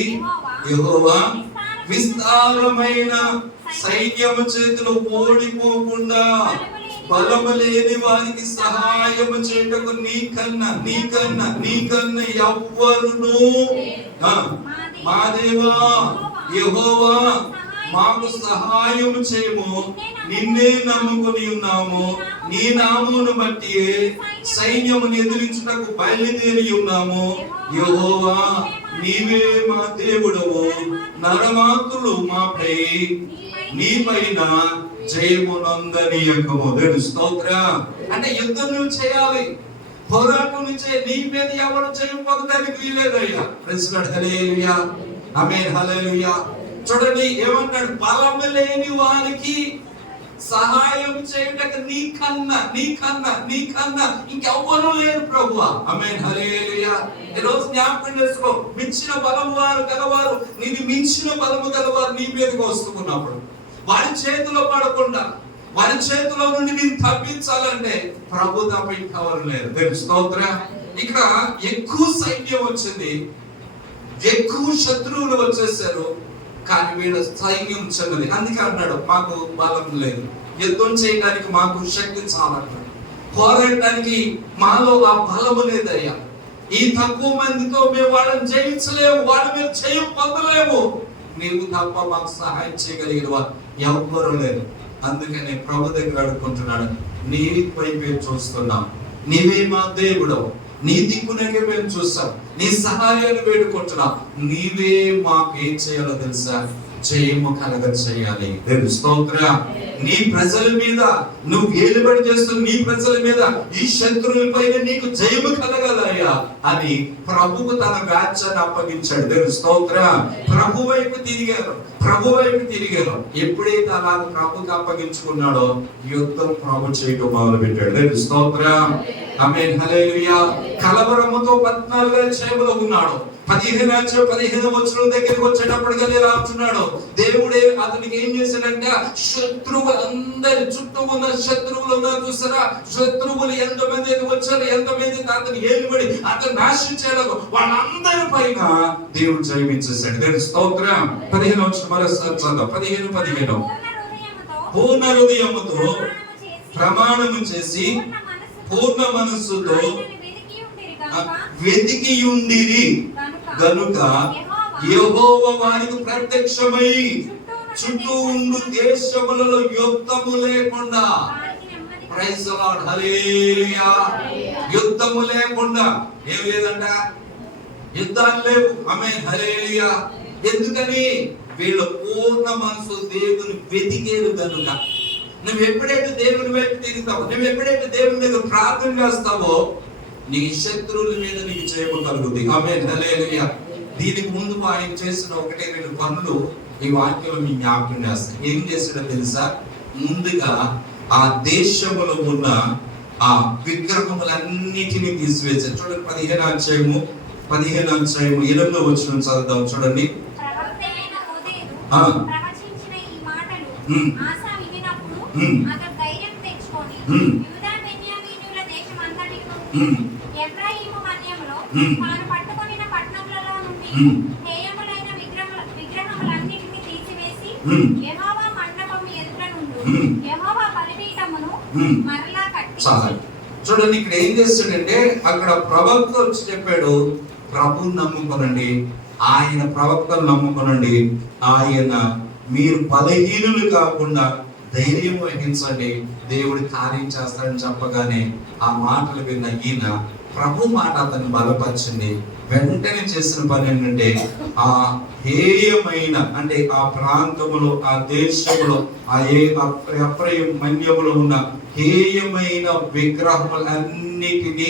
యెహోవా విస్తారమైన సైన్యము చేతిలో ఓడిపోకుండా బలము లేని వారికి సహాయము చేయటకు నీకన్నా ఎవ్వరును, మా దేవా యెహోవా మాకు సహాయము చేయము, నిన్నే నమ్ముకొని ఉన్నాము, నీ నామమును బట్టి సైన్యమును ఎదిరించుటకు బయలుదేరి ఉన్నాము. యెహోవా నీవే మా దేవుడవు, నరమాతులు మాపై నీపైన జయమునందనీయకము. దేవుని స్తోత్రం. అంటే యుద్ధం నువ్వు చేయాలి, పోరాటం నుంచే నీ మీద ఎవరు జయం పొందడానికి వీలేదయ్యా. Praise Lord. హల్లెలూయా, ఆమేన్, హల్లెలూయా. చూడండి ఏమంటాడు? బలము లేని వారికి సహాయం చేయటకు నీకన్నా ఇంకెవ్వరూ లేరు ప్రభువా. ఆమేన్, హల్లెలూయా. ఈరోజు జ్ఞాపకం చేసుకో, మించిన బలము వారు గలవారు, నిన్ను మించిన బలము గలవారు నీ మీదకి వస్తున్నప్పుడు వారి చేతిలో పడకుండా, వారి చేతిలో నుండి నేను తప్పించాలంటే ప్రభు తప్ప ఇంకెవరు లేరు. దేవుని స్తోత్రం. ఇక్కడ ఎక్కువ సైన్యం వచ్చింది, ఎక్కువ శత్రువులు వచ్చేసారు, కానీ వీళ్ళ సైన్యం చిన్నది. అందుకే అన్నాడు, మాకు బలం లేదు, యుద్ధం చేయడానికి మాకు శక్తి చాలంటాడు, పోరాడడానికి మాలో ఆ బలము లేదయ్యా. ఈ తక్కువ మందితో మేము వాళ్ళని జయించలేము, వాళ్ళ మీద జయం పొందలేము, నీవు తప్ప మాకు సహాయం చేయగలిగిన వారు ఎవ్వరూ లేరు. అందుకని ప్రభు దగ్గర అడుక్కుంటున్నాడు, నీ వైపే చూస్తున్నాం, నీవే మా దేవుడవు, నీ దిక్కునకే మేము చూస్తాం, నీ సహాయాన్ని వేడుకుంటున్నాం, నీవే మాకు ఏం చేయాలో తెలుసా? జయము కలగ చేయాలి. దేవుని స్తోత్రం. నీ ప్రజల మీద నువ్వు ఏలుబడి చేస్తున్న నీ ప్రజల మీద ఈ శత్రువులపైన నీకు జయము కలగాలయ్యా అని ప్రభువు తన రాజ్యాన్ని అప్పగించాడు. దేవుని స్తోత్రం. ప్రభు వైపు తిరిగారు. ఎప్పుడైతే అలా ప్రభుకి అప్పగించుకున్నాడో యుద్ధం ప్రభు చేయడం మొదలు పెట్టాడు. దేవుని స్తోత్రం. ఆమేన్, హల్లెలూయా. కలవరముతో 14వ అధ్యాయంలో ఉన్నాడు. 15వ వచనం దగ్గరికి వచ్చేటప్పటికి ఇలా అంటున్నాడు, దేవుడే అతనికి ఏం చేశాడంటే శత్రువులందరి చుట్టూ ఉన్న శత్రువులు ఉన్నారు చూసారా, శత్రువులు ఎంతమంది వచ్చారు, ఎంతమంది అతను ఏలుబడి అతను నాశనం చేయడం, వాళ్ళందరి పైన దేవుడు జయించేశాడు. దేవుని స్తోత్రం. 15వ వచనం మరోసారి చదువు. 15 పూర్ణ హృదయముతో ప్రమాణము చేసి పూర్ణ మనస్సుతో వెతికి ఉండిరి గనుక యెహోవా వారికి ప్రత్యక్షమై చుట్టూ ఉండు దేశములలో యుద్ధము లేకుండా, ప్రైజ్ ది లార్డ్, హల్లెలూయా, యుద్ధము లేకుండా ఏం లేదంట, యుద్ధాలు లేవు. ఆమేన్, హల్లెలూయా. ఎందుకని? వీళ్ళ పూర్ణ మనసు దేవుని వెతికేరు కనుక. నువ్వు ఎప్పుడైతే దేవుని వైపు తిరుగుతావో, నువ్వు ఎప్పుడైతే దేవుని దగ్గర ప్రార్థన చేస్తావో, నీ శత్రువుల మీద నీకు జయము కలుగుతుంది. ఆమేన్, హల్లెలూయా. దీనికి ముందు ఆయన చేసిన 1-2 పనులు ఈ వాక్యంలో మీ జ్ఞాపకం చేస్తాను. ఏం చేసాడో తెలుసా? ముందుగా ఆ దేశంలో ఉన్న ఆ విగ్రహములన్నిటినీ తీసివేశారు. చూడండి, 15వ అధ్యాయము 8వ వచనం చదువుదాం. చూడండి. ప్రవచించిన ఈ మాటలు ఆసా వినినప్పుడు అతడు ధైర్యం తెచ్చుకొని యూదా బెన్యామీనుల దేశమంతటిలో ఎఫ్రాయిము మన్యంలో తాను పట్టుకొనిన పట్టణములలో నుండి హేయములైన విగ్రహములన్నిటిని తీసివేసి యెహోవా మండపము ఎదుట నుండు యెహోవా బలిపీఠమును మరలా కట్టించాడు. చూడండి, ఇక్కడ ఏం చేస్తాడంటే, అక్కడ ప్రవక్త వచ్చి చెప్పాడు, ప్రభువుని నమ్ముకోనండి, ఆయన ప్రవక్తను నమ్ముకోనండి, ఆయన మీరు బలహీనులు కాకుండా ధైర్యం వహించండి, దేవుడి కార్యం చేస్తాడని చెప్పగానే ఆ మాటలు విన్న ఈయన ప్రభు మాట అతన్ని బలపరిచింది. వెంటనే చేసిన పని ఏంటంటే, ఆ హేయమైన అంటే ఆ ప్రాంతములో, ఆ దేశంలో, ఆ ఎఫ్రాయిము మన్యములో ఉన్న హేయమైన విగ్రహములన్నిటినీ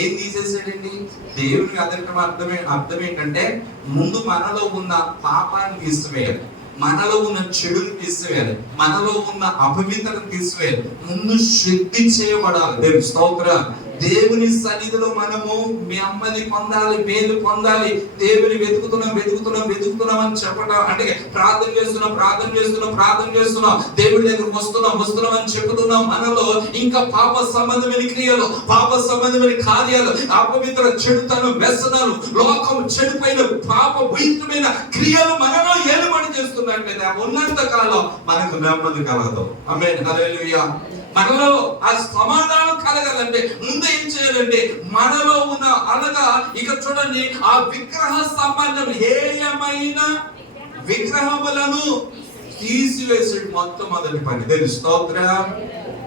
ఏం తీసేసాడండి? దేవునికి అర్థం ఏంటంటే, ముందు మనలో ఉన్న పాపాన్ని తీసివేయాలి, మనలో ఉన్న చెడుని తీసివేయాలి, మనలో ఉన్న అపవిత్రతను తీసివేయాలి, ముందు శుద్ధి చేయబడాలి. దేవుని స్తోత్రం. దేవుని సన్నిధిలో మనము నెమ్మది పొందాలి, మేలు పొందాలి. దేవుని వెతుకుతున్నాం అని చెప్పడం అంటే ప్రార్థన చేస్తున్నాం, దేవుడి దగ్గరకు వస్తున్నాం అని చెప్తున్నాం. మనలో ఇంకా పాప సంబంధమైన క్రియలు, పాప సంబంధమైన కార్యాలు, అపవిత్ర చెడుతనం, వ్యసనాలు, లోకం చెడిపోయిన పాప భయంకరమైన క్రియలు మనలో ఏలుబడి చేస్తున్నట్లయితే ఉన్నంత కాలం మనకు నెమ్మది కలగదు. ఆమేన్, హల్లెలూయా. మనలో ఆ సమాధానం కలగాలంటే ముందు ఏం చేయాలంటే, మనలో ఉన్న అనగా ఇక చూడండి, ఆ విగ్రహ సంబంధం హేయమైన విగ్రహములను తీసివేసాడు. మొట్టమొదటి పని. దేవుని స్తోత్రం.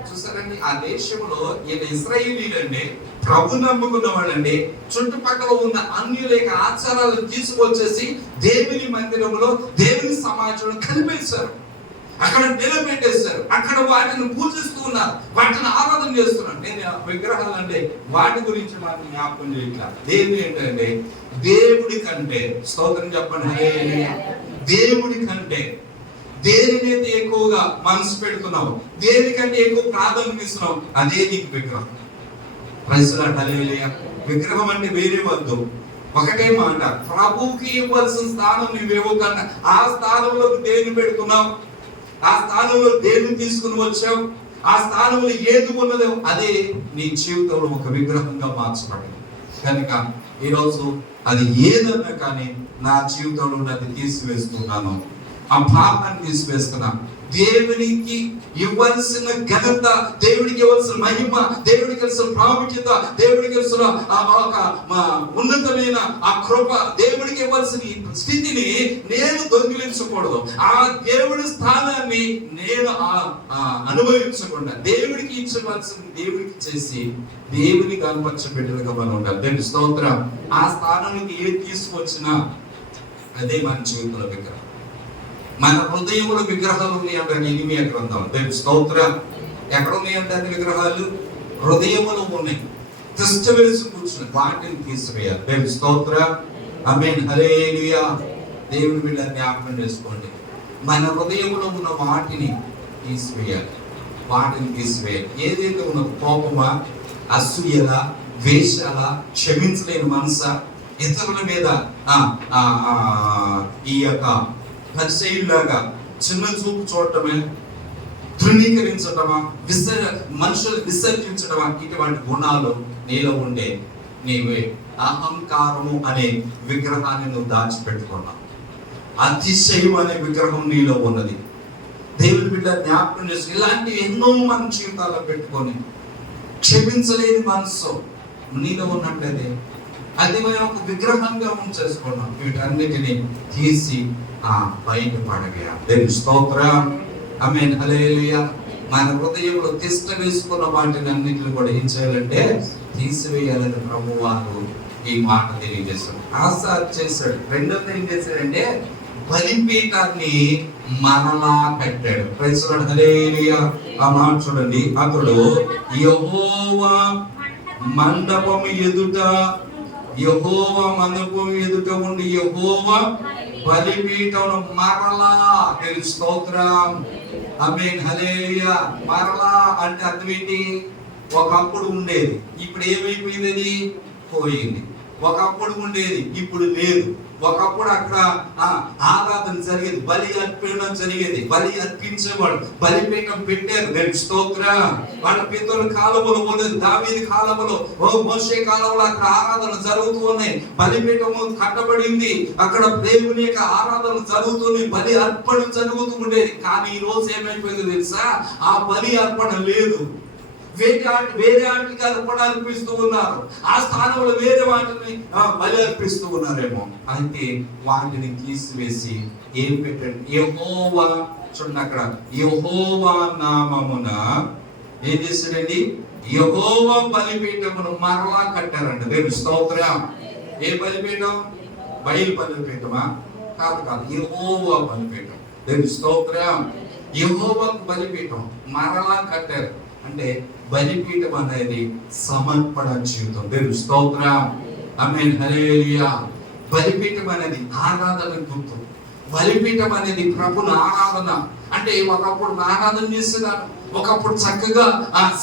చూసారండి, ఆ దేశంలో ఈయన ఇశ్రాయేలీలండి, ప్రభు నమ్ముకున్న వాళ్ళండి, చుట్టుపక్కల ఉన్న అన్యుల ఆచారాలను తీసుకొచ్చేసి దేవుని మందిరంలో, దేవుని సమాజంలో కలిపేశారు. అక్కడ నిలబెట్టేశారు. అక్కడ వాటిని పూజిస్తూ ఉన్నారు, వాటిని ఆరాధన చేస్తున్నారు. నేను విగ్రహాలు అంటే వాటి గురించి వాటిని జ్ఞాపకం చేయట్లా. దేని ఏంటంటే, దేవుడి కంటే, స్తోత్రం చెప్పండి, దేవుడి కంటే దేనినైతే ఎక్కువగా మనసు పెడుతున్నావు, దేనికంటే ఎక్కువ ప్రాధాన్యత ఇస్తున్నావు, అదే నీకు విగ్రహం. ప్రైజ్ ది లార్డ్, హల్లెలూయా. విగ్రహం అంటే వేరే వద్దు, ఒకటే మాట, ప్రభువుకి ఇవ్వాల్సిన స్థానం నువ్వేవకన్నా ఆ స్థానంలోకి దేన్ని పెడుతున్నావు, ఆ స్థానంలో దేన్ని తీసుకుని వచ్చావు, ఆ స్థానంలో ఏది ఉన్నదో అదే నీ జీవితంలో ఒక విగ్రహంగా మార్చబడింది. కనుక ఈరోజు అది ఏదన్నా కానీ నా జీవితంలో అది తీసివేస్తున్నాను, ఆ పాపాన్ని తీసివేస్తున్నా. దేవునికి ఇవ్వాల్సిన ఘనత, దేవుడికి ఇవ్వాల్సిన మహిమ, దేవుడికి ఇవ్వాల్సిన ప్రాముఖ్యత, దేవుడికి ఇవ్వాల్సిన ఉన్నతమైన ఆ కృప, దేవుడికి ఇవ్వాల్సిన స్థితిని నేను దొంగిలించకూడదు. ఆ దేవుడి స్థానాన్ని నేను అనుభవించకుండా దేవుడికి ఇచ్చవలసిన దేవుడికి చేసి దేవుని కనపరచబెట్టేదిగా మనం ఉండాలి. దేవుని స్తోత్రం. ఆ స్థానానికి ఏది తీసుకొచ్చినా అదే మన జీవితంలో విగ్రహం. మన హృదయంలో విగ్రహాలు ఉన్నాయి అంటే ఇర్మియా గ్రంథం. దేవుని స్తోత్రం. ఎక్కడ ఉన్నాయంటే అన్ని విగ్రహాలు హృదయములో ఉన్నాయి, తిష్ట వేసి కూర్చుని వాటిని తీసివేయాలి. దేవుని స్తోత్రం. ఆమేన్, హల్లెలూయా. దేవుని బిడ్డని జ్ఞాపకం చేసుకోండి, మన హృదయంలో ఉన్న వాటిని తీసివేయాలి, వాటిని తీసివేయాలి. ఏదైతే ఉన్నదో, కోపమా, అసూయల, ద్వేషాల, క్షమించలేని మనసా, ఇతరుల మీద ఈ యొక్క పరిచయులాగా చిన్న చూపు చూడటమే, తృణీకరించటమా, మనుషులు విసర్జించటమా, ఇటువంటి గుణాలు నీలో ఉండే నీవే అహంకారము అనే విగ్రహాన్ని నువ్వు దాచిపెట్టుకున్నావు. అతిశయం అనే విగ్రహం నీలో ఉన్నది. దేవుని బిడ్డ జ్ఞాపకం చేసి ఇలాంటివి ఎన్నో మన జీవితాల్లో పెట్టుకొని క్షమించలేని మనసు నీలో ఉన్నట్లయితే అది మేము ఒక విగ్రహంగా ఉంచేసుకున్నాం. వీటన్నిటిని తీసి బయట పడవేయాలి. దేవుని స్తోత్రం. ఆమేన్, హల్లెలూయా. మన హృదయంలో తిష్ట వేసుకున్న వాటిని అన్నిటిని కూడా ఏం చేయాలంటే తీసివేయాలని ప్రభువారు ఈ మాట తెలియజేశాడు. ఆసాద్ చేశాడు. రెండోది ఏం చేశాడంటే బలిపీఠాన్ని మరలా కట్టాడు. ప్రైజ్ ది లార్డ్, హల్లెలూయా. ఆ మాట చూడండి. అతడు యెహోవా మండపము ఎదుట ఉండి యెహోవా బలిపీఠమును మరలా. స్తోత్రం. ఆమేన్, హల్లెలూయా. మరలా అంటే అర్థం ఏంటి? ఒకప్పుడు ఉండేది, ఇప్పుడు ఏమైపోయింది? అది పోయింది. ఒకప్పుడు ఉండేది, ఇప్పుడు లేదు. ఒకప్పుడు అక్కడ ఆరాధన జరిగేది, బలి అర్పణ జరిగేది, బలి అర్పించేవాడు, బలిపీఠం పెట్టారు. దేవుని స్తోత్రం. వాళ్ళ పితరుల కాలంలో ఉండేది, దావీదు కాలంలో, మోషే కాలంలో అక్కడ ఆరాధన జరుగుతూ ఉన్నాయి. బలిపీఠము కట్టబడింది, అక్కడ దేవుని యొక్క ఆరాధన జరుగుతుంది, బలి అర్పణ జరుగుతూ ఉండేది. కానీ ఈ రోజు ఏమైపోయింది తెలుసా? ఆ బలి అర్పణ లేదు. వేరే వాటికి అర్పణ అర్పిస్తూ ఉన్నారు. ఆ స్థానంలో వేరే వాటిని బలి అర్పిస్తూ ఉన్నారేమో. అయితే వాటిని తీసివేసి ఏం పెట్టండి? యెహోవా. చూడండి అక్కడ, యెహోవా నామమున ఏం చేశాడండి? యెహోవా బలిపీఠమును మరలా కట్టారంట. దేవుని స్తోత్రం. ఏ బలిపీఠం? బయలు బలిపీఠమా? కాదు, యెహోవా బలిపీఠం. దేవుని స్తోత్రం. యెహోవా బలిపీఠం మరలా కట్టారు. అంటే బలిపీఠం అనేది సమర్పణ జీవితం. దేవుని స్తోత్రం. ఆమేన్, హల్లెలూయా. బలిపీఠం అనేది ఆరాధన గుర్తు. బలిపీఠం అనేది ప్రభుని ఆరాధన. అంటే ఒకప్పుడు ఆరాధన చేసేవాడు, ఒకప్పుడు చక్కగా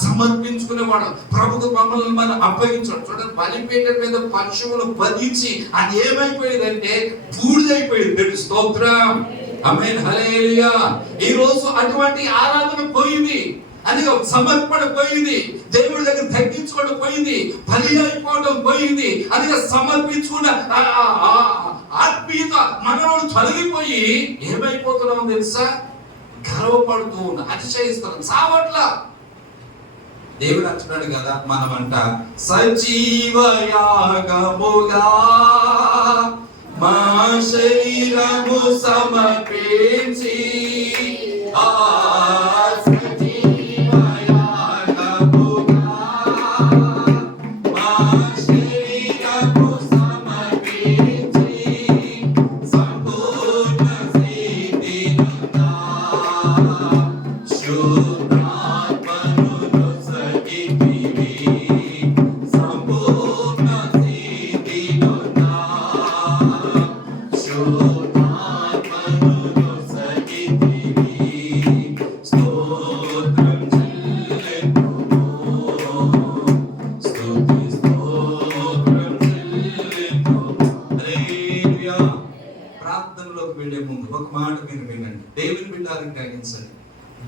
సమర్పించుకునేవాడు. ప్రభుకు మమ్మల్ని మనం అప్పగించాడు. చూడండి, బలిపీఠం మీద పశువులు బలించి అది ఏమైపోయిందంటే బూడిదైపోయింది. దేవుని స్తోత్రం. ఆమేన్, హల్లెలూయా. ఈ రోజు అటువంటి ఆరాధన పోయింది, అది సమర్పణ పోయింది, దేవుడి దగ్గర తగ్గించుకోవడం పోయింది, బలి అయిపోవడం పోయింది, అది సమర్పించుకున్న ఆత్మీయత మనలో తొలగిపోయి ఏమైపోతున్నాం తెలుసా? గర్వపడుతూ ఉన్నా, అతిశయిస్తున్నాం, చావట్లా. దేవుడు అంటున్నాడు కదా, మనమంట సజీవ యాగముగా మా శరీరము సమర్పించి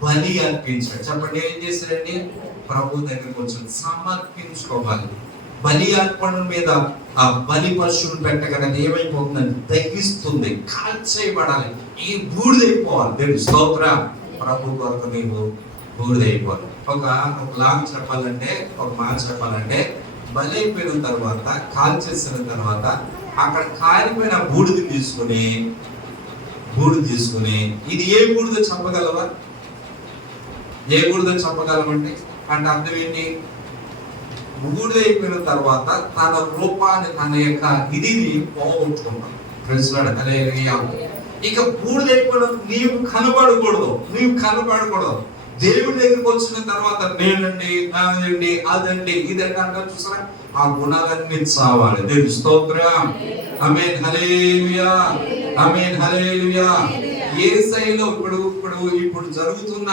బలి అర్పించాడు. చెప్పండి, ఏం చేశాడండి? ప్రభు దగ్గరకు వచ్చాడు, సమర్పించుకోవాలి. బలి అర్పణ మీద ఆ బలి పశువులు పెట్టగానే ఏమైపోతుందండి? తగ్గిస్తుంది, కాల్చేయబడాలి, ఈ బూడిదైపోవాలి. దేవుని స్తోత్రం. ప్రభు కొరకు నీవు బూడిదైపోవాలి. ఒక మాట చెప్పాలంటే బలి అయిపోయిన తర్వాత, కాల్చేసిన తర్వాత అక్కడ కాలిపోయిన బూడిద తీసుకుని ఇది ఏ బూడిద చెప్పగలవా? ఏ బూడిద చెప్పగలమంటే అంటే అర్థం ఏంటి? బూడిద అయిపోయిన తర్వాత తన రూపాన్ని, తన యొక్క ఇదిని పోగొట్టుకుంటాం. ప్రైజ్ ది లార్డ్, హల్లెలూయా. ఇక బూడిద అయిపోయిన నీవు కనబడకూడదు. దేవుడి దగ్గరికి వచ్చిన తర్వాత నేనండి, నాదండి, అదండి, ఇదండి అంటారు చూసారా? ఆ గుణాలన్నీ చావాలి. దేవుని స్తోత్రం. ఆమేన్, హల్లెలూయా. ఆమేన్, హల్లెలూయా. యేసయ్యలో ఇప్పుడు జరుగుతున్న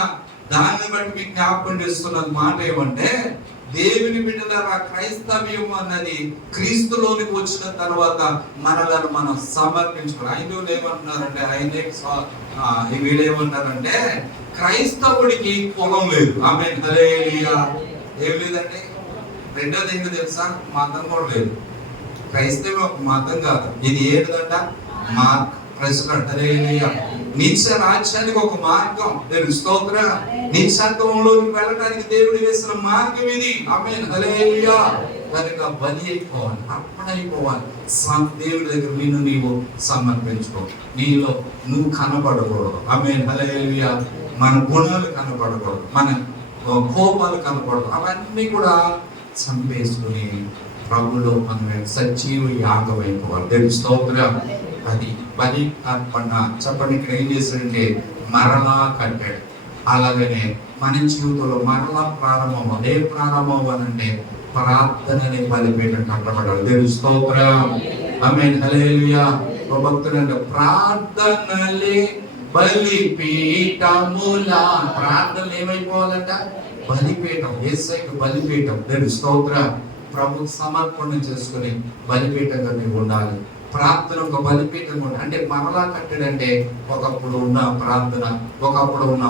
దాన్ని బట్టి మీకు జ్ఞాపకం చేస్తున్న మాట ఏమంటే, దేవుని బిడ్డలారా, క్రైస్తవ్యం అన్నది క్రీస్తులోనికి వచ్చిన తర్వాత మనలను మనం సమర్పించుకోవాలి. ఆయన ఏమంటున్నారంటే, వీళ్ళేమంటారంటే క్రైస్తవుడికి కులం లేదు. ఆమేన్, హల్లెలూయా. ఏం లేదండి. రెండోది ఏంటో తెలుసా? మతం కూడా లేదు. క్రైస్తవం ఒక మతం కాదు, ఇది ఏంటంట? మార్క్. ప్రైజ్ ది లార్డ్, హల్లెలూయా. నిత్య రాజ్యానికి ఒక మార్గం. దేవుని స్తోత్రం. నిత్యత్వంలోకి వెళ్ళడానికి దేవుడు వేసిన మార్గం ఇది. ఆమేన్, హల్లెలూయా. కనుక బలి అయిపోవాలి, అర్పణ అయిపోవాలి. దేవుడి దగ్గర నిన్ను నీవు సమర్పించుకో. నీలో నువ్వు కనబడకూడదు. ఆమేన్, హల్లెలూయా. మన గుణాలు కనబడకూడదు, మన కోపాలు కనబడదు. అవన్నీ కూడా చంపేసుకుని ప్రభులో మనం సజీవ యాగం అయిపోవాలి. దేవుని స్తోత్రం. అది బలి అర్పణ. చెప్పండి, ఇక్కడ ఏం చేశాడంటే మరలా కట్టాడు. అలాగనే మన జీవితంలో మరలా ప్రారంభం. ఏ ప్రారంభం అనంటే ప్రార్థన అనే బలిపీఠం కట్టబడాలి. దేవుని స్తోత్రం. ఆమేన్, హల్లెలూయా. భక్తులంటే ప్రార్థనలే బలిపీఠముల. ప్రార్థనలు ఏమైపోవాలంట? బలిపీఠం. యేసయ్యకు బలిపీఠం. దేవుని స్తోత్రం. ప్రభు సమర్పణ చేసుకుని బలిపీఠంగా నీవు ఉండాలి. ప్రార్థన ఒక బలిపీఠం ఉండాలి. అంటే మరలా కట్టడంటే ఒకప్పుడు ఉన్న ప్రార్థన, ఒకప్పుడు ఉన్న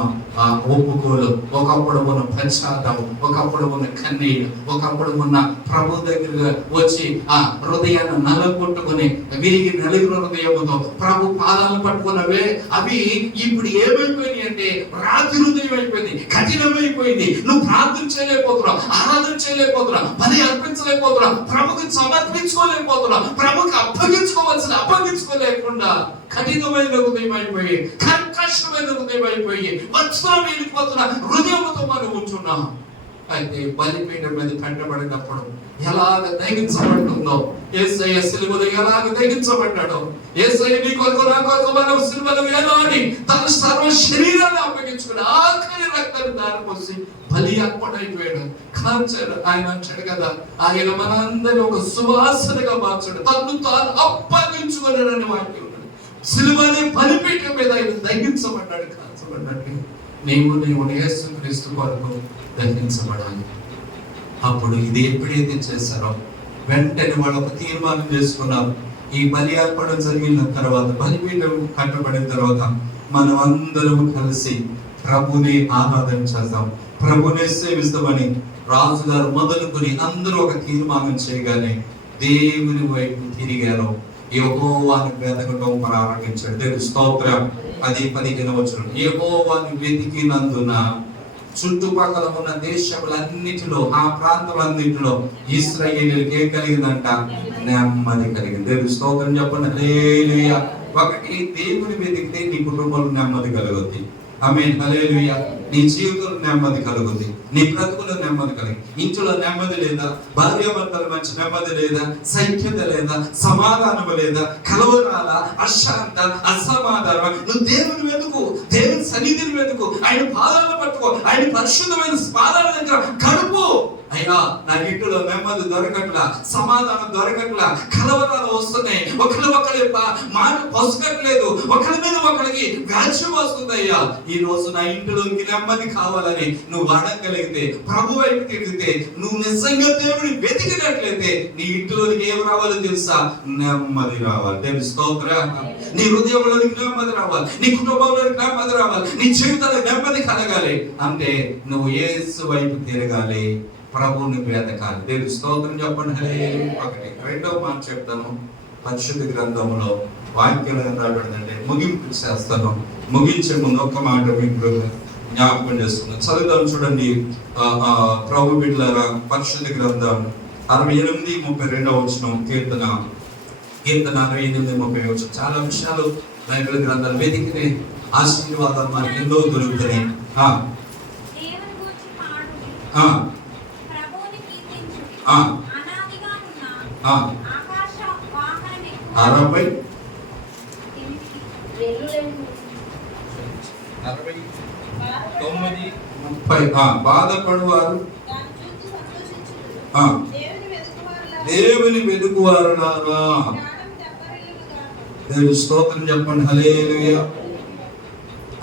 ఒప్పుకోలు, ఒకప్పుడు ఉన్న పశ్చాత్తాపం, ఒకప్పుడు ఉన్న కన్నీళ్ళు, ఒకప్పుడు ఉన్న ప్రభు దగ్గర వచ్చి ఆ హృదయాన్ని నలగొట్టుకుని విరిగి నలుగురు హృదయంతో ప్రభు పాదాలను పట్టుకున్నవే అవి ఇప్పుడు ఏమైపోయినాయి అంటే రాతి హృదయం అయిపోయింది, కఠినమైపోయింది. నువ్వు ప్రార్థన చేయలేకపోతున్నావు, ఆరాధన చేయలేకపోతున్నావు, బలి అర్పించలేకపోతున్నావు, ప్రభుకి సమర్పించుకోలేకపోతున్నావు, ప్రభుకి అప్పగించుకోలేకుండా కఠినమైన హృదయం అయిపోయి, కర్కశమైన హృదయం అయిపోయి, వస్త్రం వెళ్ళిపోతున్న హృదయంతో మనం ఉంటున్నాం. అయితే బలిపీఠం మీద పెట్టబడినప్పుడు ఎలాగ దహించబడుతుందో, యేసయ్య సిలువలో ఎలాగ దహించబడ్డాడో, యేసయ్య నీ కొరకు నా కొరకు మనం సిలువలో వేలాడి తన సర్వ శరీరాన్ని అప్పగించుకుని ఆఖరి రక్తాన్ని దారిపోసి బలి అర్పణ అయిపోయాడు. కాల్చాడు. ఆయన అంటాడు కదా, ఆయన మనందరినీ ఒక సువాసనగా మార్చాడు, తను తాను అప్పగించుకున్నాడని వాక్యం. సిలువనే బలిపీఠం మీద ఆయన దహించబడ్డాడు, కాల్చబడ్డాడు. నీవు యేసుక్రీస్తు కొరకు దహించబడాలి. అప్పుడు ఇది ఎప్పుడైతే చేశారో వెంటనే వాళ్ళు ఒక తీర్మానం చేసుకున్నారు. ఈ బలి అర్పణ జరిగిన తర్వాత, బలిపీఠం కట్టబడిన తర్వాత మనం అందరం కలిసి ప్రభుని ఆరాధన చేద్దాం, ప్రభుని సేవిస్తామని రాజుగారు మొదలుకొని అందరూ ఒక తీర్మానం చేయగానే దేవుని వైపు తిరిగారు. యెహోవాను వెతకడం ప్రారంభించాడు. దేవుని స్తోత్రం. 10-15 వచనం. యెహోవాను వెతికినందున చుట్టుపక్కల ఉన్న దేశములన్నిటిలో, ఆ ప్రాంతాలన్నిటిలో ఇశ్రాయేలీయులకు ఏం కలిగిందంట? నెమ్మది కలిగింది. దేవుని స్తోత్రం చెప్పండి, హల్లెలూయా. ఒకటి, దేవుని వెతికితే నీ కుటుంబంలో నెమ్మది కలుగుద్ది. ఆమేన్, హల్లెలూయా. నీ జీవితంలో నెమ్మది కలుగుద్ది, నీ బ్రతుకులో నెమ్మది కలిగి. ఇంట్లో నెమ్మది లేదా, భార్యాభర్తల మంచి నెమ్మది లేదా, సైక్యత లేదా, సమాధానం లేదా, కలవరాల, అశాంత, అసమాధానం. నువ్వు దేవుని వెతుకు, దేవుని సన్నిధిని వెతుకు, ఆయన పాదాలను పట్టుకో, ఆయన పరిశుద్ధమైన పాదాల దగ్గర గడుపు. అయ్యా, నా ఇంటిలో నెమ్మది దొరకట్లా, సమాధానం దొరకట్లా, కలవరాలు వస్తున్నాయి, ఒకరి మాట పసుకట్లేదు, ఒకరి మీద ఒకరికి వ్యాజ్యం వస్తుంది. అయ్యా, ఈ రోజు నా ఇంటిలోకి నెమ్మది కావాలని నువ్వు అడగలిగితే, ప్రభు వైపు తిరిగితే, నువ్వు నిజంగా దేవుడిని వెతికినట్లయితే నీ ఇంటిలోనికి ఏం రావాలో తెలుసా? నెమ్మది రావాలి. దేవుని స్తోత్రం. నీ హృదయంలోనికి నెమ్మది రావాలి, నీ కుటుంబంలోనికి నెమ్మది రావాలి, నీ జీవితంలో నెమ్మది కలగాలి అంటే నువ్వు యేసు వైపు తిరగాలి, ప్రభువుని వెతకాలి. దేవుని స్తోత్రం చెప్పండి, హల్లెలూయా. ఒకటి. రెండవ మాట చెప్తాను. పరిశుద్ధ గ్రంథంలో వాక్యం రాబడిందంటే ముగింపు చేస్తాను. ముగించే ముందు ఒక్క మాట మీకు జ్ఞాపకం చేస్తున్నాను. చదువుదాం చూడండి. ప్రభు బిడ్డలారా, పరిశుద్ధ గ్రంథం 68-32 వచనం. కీర్తన 68-30 వచనం. చాలా విషయాలు బైబిల్ గ్రంథాలు వెతికితే ఆశీర్వాదాలు మనకి ఎన్నో దొరుకుతున్నాయి. బాధపడువారు దేవుని వెతుకువారులారా. దేవుని స్తోత్రం చెప్పండి, హల్లెలూయా.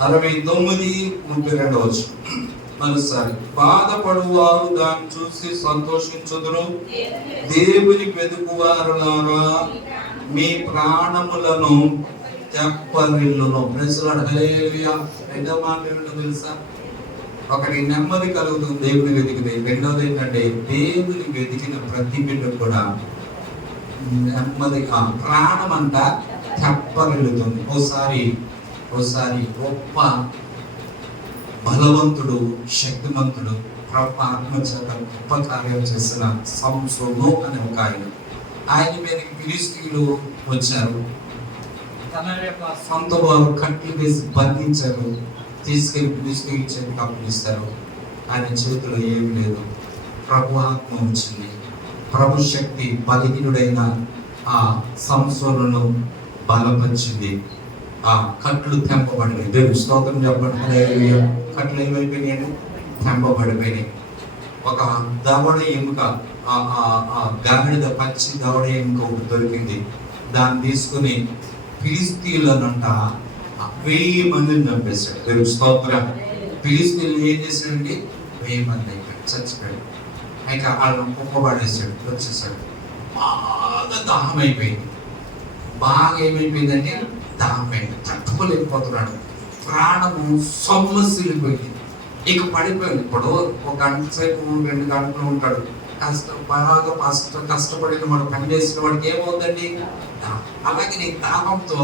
69-32 వచనం. మరోసారి. బాధపడువారు దాన్ని చూసి సంతోషించుదురు, దేవుని వెతుకువారులారా మీ ప్రాణములను తెప్పరిల్లును. ప్రెజలాడు, హల్లెలూయా. రెండవ మాట ఏంటో తెలుసా? ఒకటి, నెమ్మది కలుగుతుంది దేవుని వెతికితే. రెండవది ఏంటంటే దేవుని వెతికిన ప్రతి బిడ్డ కూడా నెమ్మది, ప్రాణం అంట తెప్పరిల్లుతుంది. ఒకసారి ఒకసారి గొప్ప బలవంతుడు, శక్తిమంతుడు, ప్రభు ఆత్మచేత గొప్ప కార్యం చేసిన సంసోను అనే ఒక ఆయన మీదకి ఫిలిష్తీయులు వచ్చారు. తన యొక్క సొంత వారు కట్లు వేసి బంధించారు. తీసుకెళ్లి ఫిలిష్తీయుల చేతికి అప్పగిస్తారు. ఆయన చేతిలో ఏమి లేదు. ప్రభు ఆత్మ వచ్చింది. ప్రభు శక్తి బలహీనుడైన ఆ సంసోనును బలపరిచింది. ఆ కట్లు తెంపబడినాయి. దేవుని స్తోత్రం చెప్పండి. హల్లెలూయా. కట్లు ఏమైపోయినాయి? తెంపబడిపోయినాయి. ఒక దవడ ఎముక, గాడిద పచ్చి దవడ ఎముక ఒకటి దొరికింది. దాన్ని తీసుకుని ఫిలిష్తీయులనంట 1000 మందిని చంపేశాడు. దేవుని స్తోత్రం. ఫిలిష్తీయులు ఏం చేశాడండి? 1000 మంది అయిపోయాడు, చచ్చిపోయాడు. ఇంకా వాళ్ళని కుప్పబడేసాడు, వచ్చేసాడు. బాగా దాహం అయిపోయింది. బాగా ఏమైపోయిందంటే దాహం అయింది. తట్టుకోలేకపోతున్నాడు. ప్రాణము సొమ్మసిల్లిపోయింది. ఇక పడిపోయింది. ఇప్పుడు 1 గంట సేపు 2 గంటలు ఉంటాడు. బాగా కష్టపడిన వాడు, పని చేసిన వాడికి ఏమవుతుందండి? అలాగే నీ దాహంతో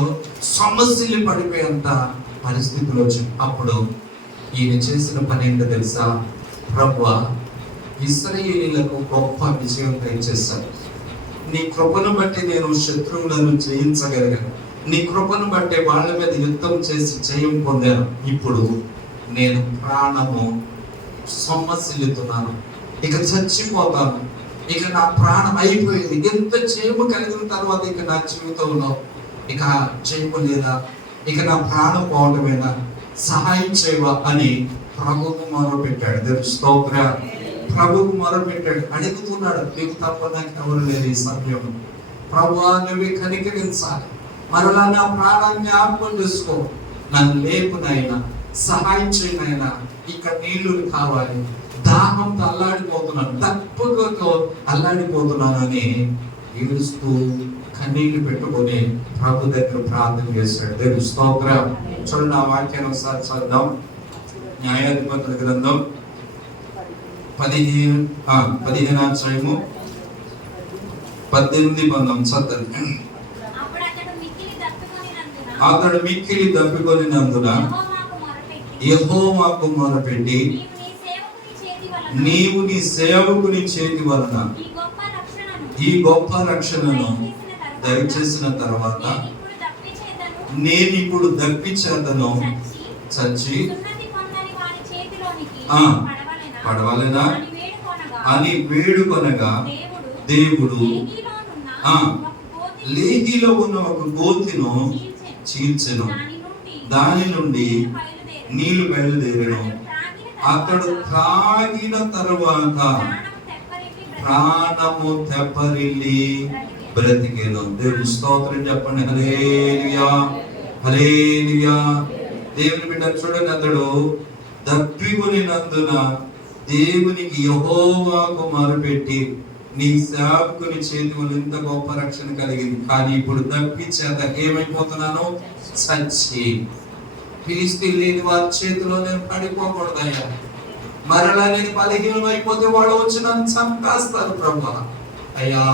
సొమ్మసిల్లి పడిపోయేంత పరిస్థితులు వచ్చింది. అప్పుడు ఈయన చేసిన పని ఏంటో తెలుసా? ప్రభువా, ఇశ్రాయేలీయులకు గొప్ప విజయం దయచేశాను. నీ కృపను బట్టి నేను శత్రువులను జయించగలిగాను. నీ కృపను బట్టి వాళ్ళ మీద యుద్ధం చేసి జయం పొందాను. ఇప్పుడు నేను ప్రాణము సొమ్మసిల్లుతున్నాను. ఇక చచ్చిపోతాను. ఇక నా ప్రాణం అయిపోయింది. ఎంత జయము కలిగిన తర్వాత ఇక నా జీవితంలో ఇక జయము లేదా? ఇక నా ప్రాణం పోవటమేనా? సహాయం చేయవా అని ప్రభువుకు మొరపెట్టాడు. దేవుని స్తోత్రం. ప్రభువుకు మొరపెట్టాడు, అడుగుతున్నాడు. నీకు తప్ప నాకు ఎవరు లేరు ఈ సమయం. ప్రభువా, నువ్వే కనికరించాలి. మరలా నా ప్రాణాన్ని జ్ఞాపకం చేసుకో. నన్ను లేపునైనా, సహాయం చేయనైనా. ఇక నీళ్లు కావాలి. దాహంతో అల్లాడిపోతున్నాను, తప్పుతో అల్లాడిపోతున్నాను అని ఏడుస్తూ కన్నీళ్లు పెట్టుకొని ప్రభు దగ్గర ప్రార్థన చేశాడు. దేవుని స్తోత్రం. చూడండి, ఆ వాక్యాన్ని ఒకసారి చదువుదాం. న్యాయాధిపతుల గ్రంథం 15వ అధ్యాయము 18 చదువు. అతడు మిక్కిలి దప్పికొనినందున యెహోవాకు మొరపెట్టి, నీవు నీ సేవకుని చేతి వలన ఈ గొప్ప రక్షణను దయచేసిన తర్వాత నేను ఇప్పుడు దప్పిచేతను చచ్చి పడవలెనా అని వేడుకొనగా దేవుడు లేహీలో ఉన్న ఒక గోతిను చీల్చెను. దాని నుండి నీళ్లు బయలుదేరెను. అతడు త్రాగిన తరువాత ప్రాణము తెప్పరిల్లి బ్రతికేను. దేవుని స్తోత్రం చెప్పండి. హల్లెలూయా, హల్లెలూయా. దేవుని బిడ్డ చూడండి, అతడు దప్పికొనినందున దేవునికి యెహోవాకు మొరపెట్టి, నీ సేవకుని చేతి వల్ల ఇంత గొప్ప రక్షణ కలిగింది. కానీ ఇప్పుడు దప్పి చేత ఏమైపోతున్నాను? చచ్చి. ఫిలిష్తీయులు లేని వారి చేతిలో నేను పడిపోకూడదయ్యా. మరలా నేను బలహీనం అయిపోతే వాళ్ళు వచ్చి నన్ను చంపేస్తారు. ప్రభు అయ్యా,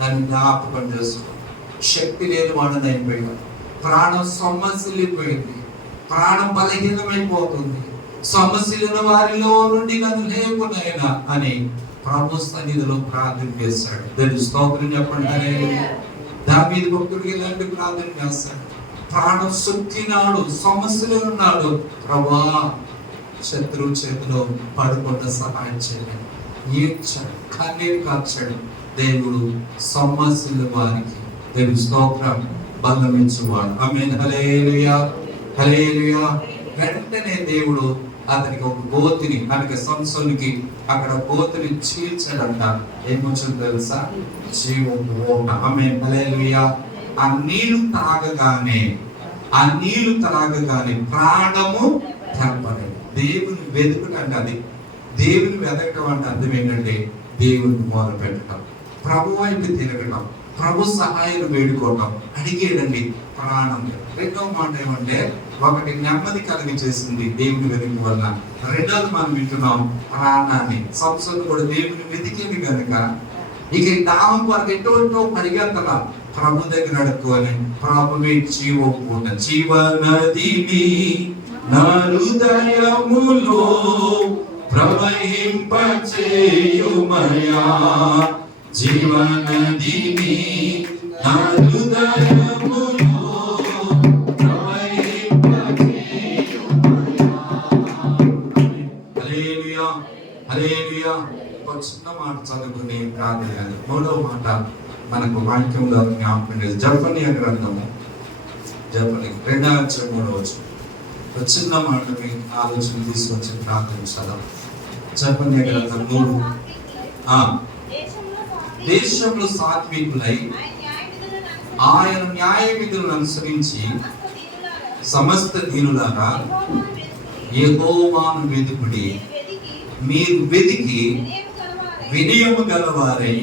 నన్ను జ్ఞాపకం చేసుకో. శక్తి లేని వాడని అయిపోయా. ప్రాణం సొమ్మసిల్లిపోయింది. ప్రాణం బలహీనమైపోతుంది. సొమ్మసిల్లిన వారిలో నుండి నన్ను లేపునైనా అని ప్రభు సన్నిధిలో ప్రార్థన చేశాడు. దేవుని స్తోత్రం చెప్పండి. దావీదు భక్తుడు ఇలాంటి ప్రార్థన చేస్తాడు. ప్రాణం సొక్కినాడు, సమస్యలో ఉన్నాడు. ప్రభా, శత్రువు చేతిలో పడకుండా సహాయం చేయాలి. ఏడ్చాడు, కన్నీరు కార్చాడు. దేవుడు సమస్యల వారికి దేవుని స్తోత్రం బలమించువాడు. ఆమేన్. హల్లెలూయా, హల్లెలూయా. వెంటనే దేవుడు అతనికి ఒక గోతిని, మనకి సంసోనికి అక్కడ గోతిని చీల్చాడంట. ఏమొచ్చింది తెలుసా? జీవపు ఓట. ఆమేన్. హల్లెలూయా. ఆ నీళ్లు తాగగానే ప్రాణము తెప్పలేదు. దేవుని వెతుకుటంటే అది. దేవుని వెతకటం అంటే అర్థం ఏంటంటే దేవుని మొర పెట్టడం, ప్రభు వైపు తిరగటం, ప్రభు సహాయం వేడుకోవటం, అడిగేదండి ప్రాణం. రెండవ మాట ఏమంటే, ఒకటి నెమ్మది కలిగి చేసింది దేవుని వెతుకు వల్ల. రెండోది మనం వింటున్నాం ప్రాణాన్ని. సంసోను కూడా దేవుని వెతికేది కనుక ఇక దాహం వరకు ఎటో పరిగెత్తలా. ప్రభు దగ్గర అడుక్కోవాలి. ప్రభువే జీవపూట జీవనదిని నా హృదయములో ప్రవహింపచేయుమయా, జీవనదిని నా హృదయములో ప్రవహింపచేయుమయా. హల్లెలూయా, హల్లెలూయా. ఒక చిన్న మాట చదువుకుని ప్రార్థన. మూడవ మాట మనకు వాక్యంలో జ్ఞాపకం లేదు. జఫన్యా గ్రంథము, జఫన్యా 2వ అధ్యాయం 3వ వచనం. ఒక చిన్న మాట మీ ఆలోచన తీసుకొచ్చి ప్రార్థించాలి. జఫన్యా గ్రంథం 3. దేశంలో సాత్వికులై ఆయన న్యాయ విధులను అనుసరించి సమస్త దీనులారా యెహోవాను వెతుకుడి, మీరు వెతికి వినయము గలవారై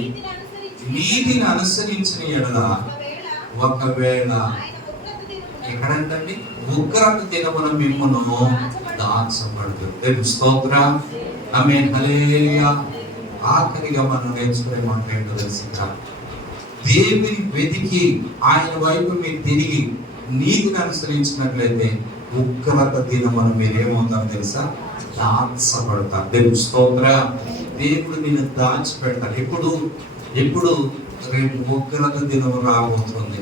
నీతిని అనుసరించిన ఎడల ఒకవేళ ఎక్కడంటండి ఉగ్రత దినమున మిమ్మును దాచబడదు. స్తోత్రం, ఆమేన్, హల్లెలూయా. ఆఖరిగా మనం నేర్చుకునే మాట ఏంటో తెలుసా? దేవుని వెతికి ఆయన వైపు మీరు తిరిగి నీతిని అనుసరించినట్లయితే ఉగ్రత దినమున మీరు ఏమవుతారో తెలుసా? దాచబడతారు. దేవుని స్తోత్రం. దేవుడు నిన్ను దాచిపెడతాడు. ఎప్పుడు రేపు ఉగ్రత దినము రాబోతుంది.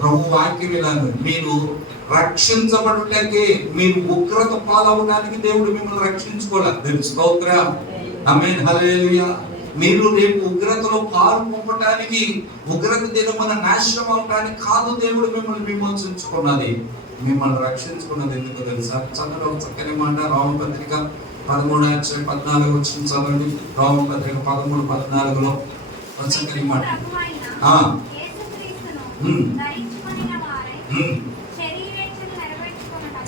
ప్రభు వాక్యం ఇలాను, మీరు రక్షించబడటానికి, మీరు ఉగ్రత పాలవడానికి దేవుడు మిమ్మల్ని రక్షించుకోలేదు. దేవుని స్తోత్రం, ఆమేన్, హల్లెలూయా. మీరు రేపు ఉగ్రతలో పాలు పొందడానికి, ఉగ్రత దినమున నాశనం అవడానికి కాదు దేవుడు మిమ్మల్ని విమోచించుకున్నది. మిమ్మల్ని రక్షించుకున్నది ఎందుకు తెలుసా? చక్కగా చక్కని మాట రోమపత్రిక 13:14 వచ్చిన చదవండి. రోమపత్రిక 13:14లో చక్కని మాట.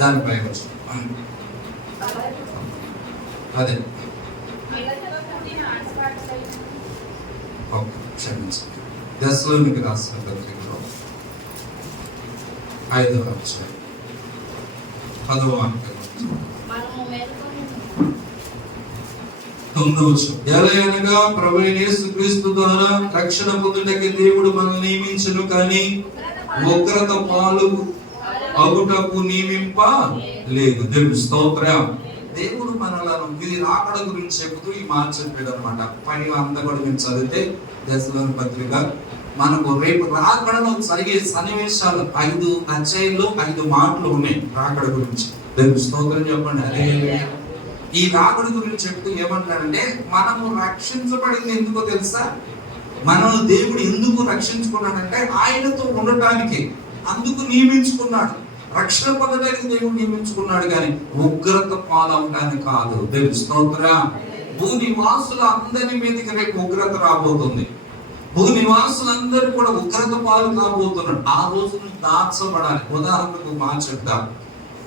దానిపై వచ్చి అదే క్షమించండి. దశలోనికి రాసిన పత్రికలో 5వ అధ్యాయం 10వ వాక్యం 9వ వచనం. ఎలాగనగా ప్రభువైన యేసుక్రీస్తు ద్వారా రక్షణ పొందుటకు దేవుడు మనల్ని నియమించును, కానీ ఉగ్రత పాలు అగుటకు నియమింప లేదు. దేవుని స్తోత్రం. దేవుడు మనలను ఇది రాకడ గురించి చెబుతూ ఈ మాట చెప్పాడు అనమాట. పని అంతా కూడా మేము చదివితే దశలోని పత్రిక మనకు రేపు రాకడలో జరిగే సన్నివేశాలు 5 అధ్యాయంలో 5 మాటలు ఉన్నాయి రాకడ గురించి. దేవుని స్తోత్రం చెప్పండి. హల్లెలూయా. ఈ రాకడ గురించి చెప్తూ ఏమంటాడంటే, మనము రక్షించబడింది ఎందుకో తెలుసా? మనల్ని దేవుడు ఎందుకు రక్షించుకున్నాడంటే ఆయనతో ఉండటానికి, అందుకు నియమించుకున్నాడు. రక్షణ పొందడానికి దేవుడు నియమించుకున్నాడు, కానీ ఉగ్రత పాలవడానికి కాదు. దేవుని స్తోత్రం. భూనివాసుల అందరి మీదకి రేపు ఉగ్రత రాబోతుంది. భూనివాసులందరూ కూడా ఉగ్రత పాలు కాబోతున్నాడు. ఆ రోజు దాచబడాలి. ఉదాహరణకు మాట చెప్తా.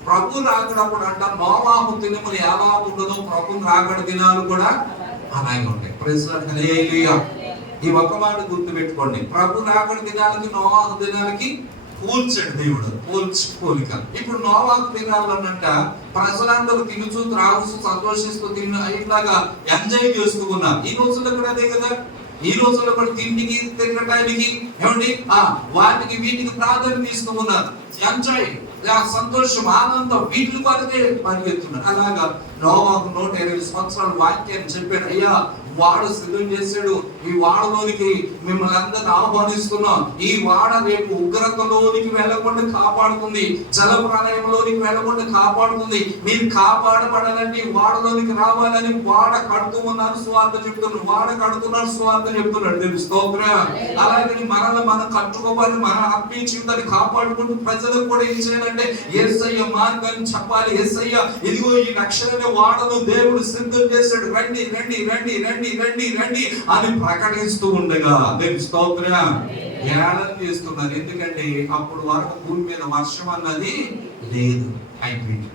ప్రభు రాకడప్పుడు అంట నోవాహు దినములు ఎలా ఉండదో ప్రభు రాకడ దినాలు కూడా అలాగే ఉంటాయి. ప్రైజ్ లార్డ్, హల్లెలూయా. ఈ ఒక్క మాట గుర్తు పెట్టుకోండి. ప్రభు రాకడ దినాలకి నోవాహు దినాలకి పోల్చాడు దేవుడు, పోలిక. ఇప్పుడు నోవాహు దినాలనంట ప్రజలందరూ తినుచు త్రాగుచు సంతోషిస్తూ ఇట్లాగా ఎంజాయ్ చేస్తూ ఉన్నారు. ఈ రోజుల్లో కూడా అదే కదా. ఈ రోజుల్లో కూడా తిండికి తినడానికి ఏమండి వాటికి వీటికి ప్రాధాన్యత ఇస్తూ ఉన్నారు. ఎంజాయ్, సంతోషం, ఆనందం వీటి కొరకే పరిగెత్తున్నారు. అలాగా నోవాహు 120 సంవత్సరాలు వాక్యాన్ని చెప్పాడు. అయ్యా, వాడు సిద్ధం చేశాడు. ఈ వాడలోనికి మిమ్మల్ని అందరిని ఆహ్వానిస్తున్నాం. ఈ వాడ రేపు ఉగ్రతలోనికి వెళ్ళకుండా కాపాడుతుంది, జల ప్రళయంలోనికి వెళ్ళకుండా కాపాడుతుంది. మీరు కాపాడబడాలంటే వాడలోనికి రావాలని వాడ కడుతూ ఉన్నారు, స్వార్థ చెప్తున్నారు. వాడ కడుతున్నారు, స్వార్థ చెప్తున్నాడు. తెలుసు స్తోత్రం. అలాగే మనం కట్టుకోవాలి. మన ఆత్మీయ జీవితాన్ని కాపాడుకుంటూ ప్రజలకు కూడా ఏం చేయాలంటే యేసయ్య మార్గాన్ని చెప్పాలి. యేసయ్య ఇదిగో ఈ రక్షణ వాడను దేవుడు సిద్ధం చేశాడు, రండి రండి రండి రండి రండి రండి అని ప్రకటిస్తూ ఉండగా దేవుని స్తోత్రం ఏళన చేస్తున్నారు. ఎందుకంటే అప్పుడు వరకు భూమి మీద వర్షం అన్నది లేదు, అయిపోయింది.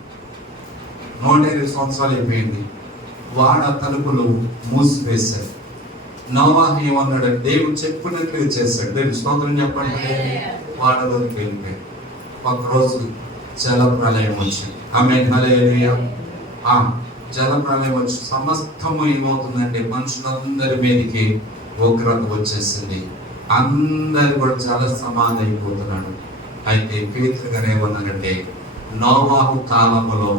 120 సంవత్సరాలు అయిపోయింది. వాడ తలుపులు మూసివేశారు. నోవాహు ఏమన్నాడు? దేవుడు చెప్పినట్లు చేశాడు. దేవుని స్తోత్రం చెప్పండి. వాడలోకి వెళ్ళిపోయాడు. ఒకరోజు జల ప్రళయం వచ్చింది. ఆమేన్, హల్లెలూయా. జల ప్రళయం వచ్చి సమస్తము ఏమవుతుందంటే మనుషులందరి మీదకి ఉగ్రత వచ్చేసింది. అందరు కూడా చాలా సమాధి అయిపోతున్నాడు. అయితే పేతురు గారు ఏమన్నారంటే, నోవాహు కాలములో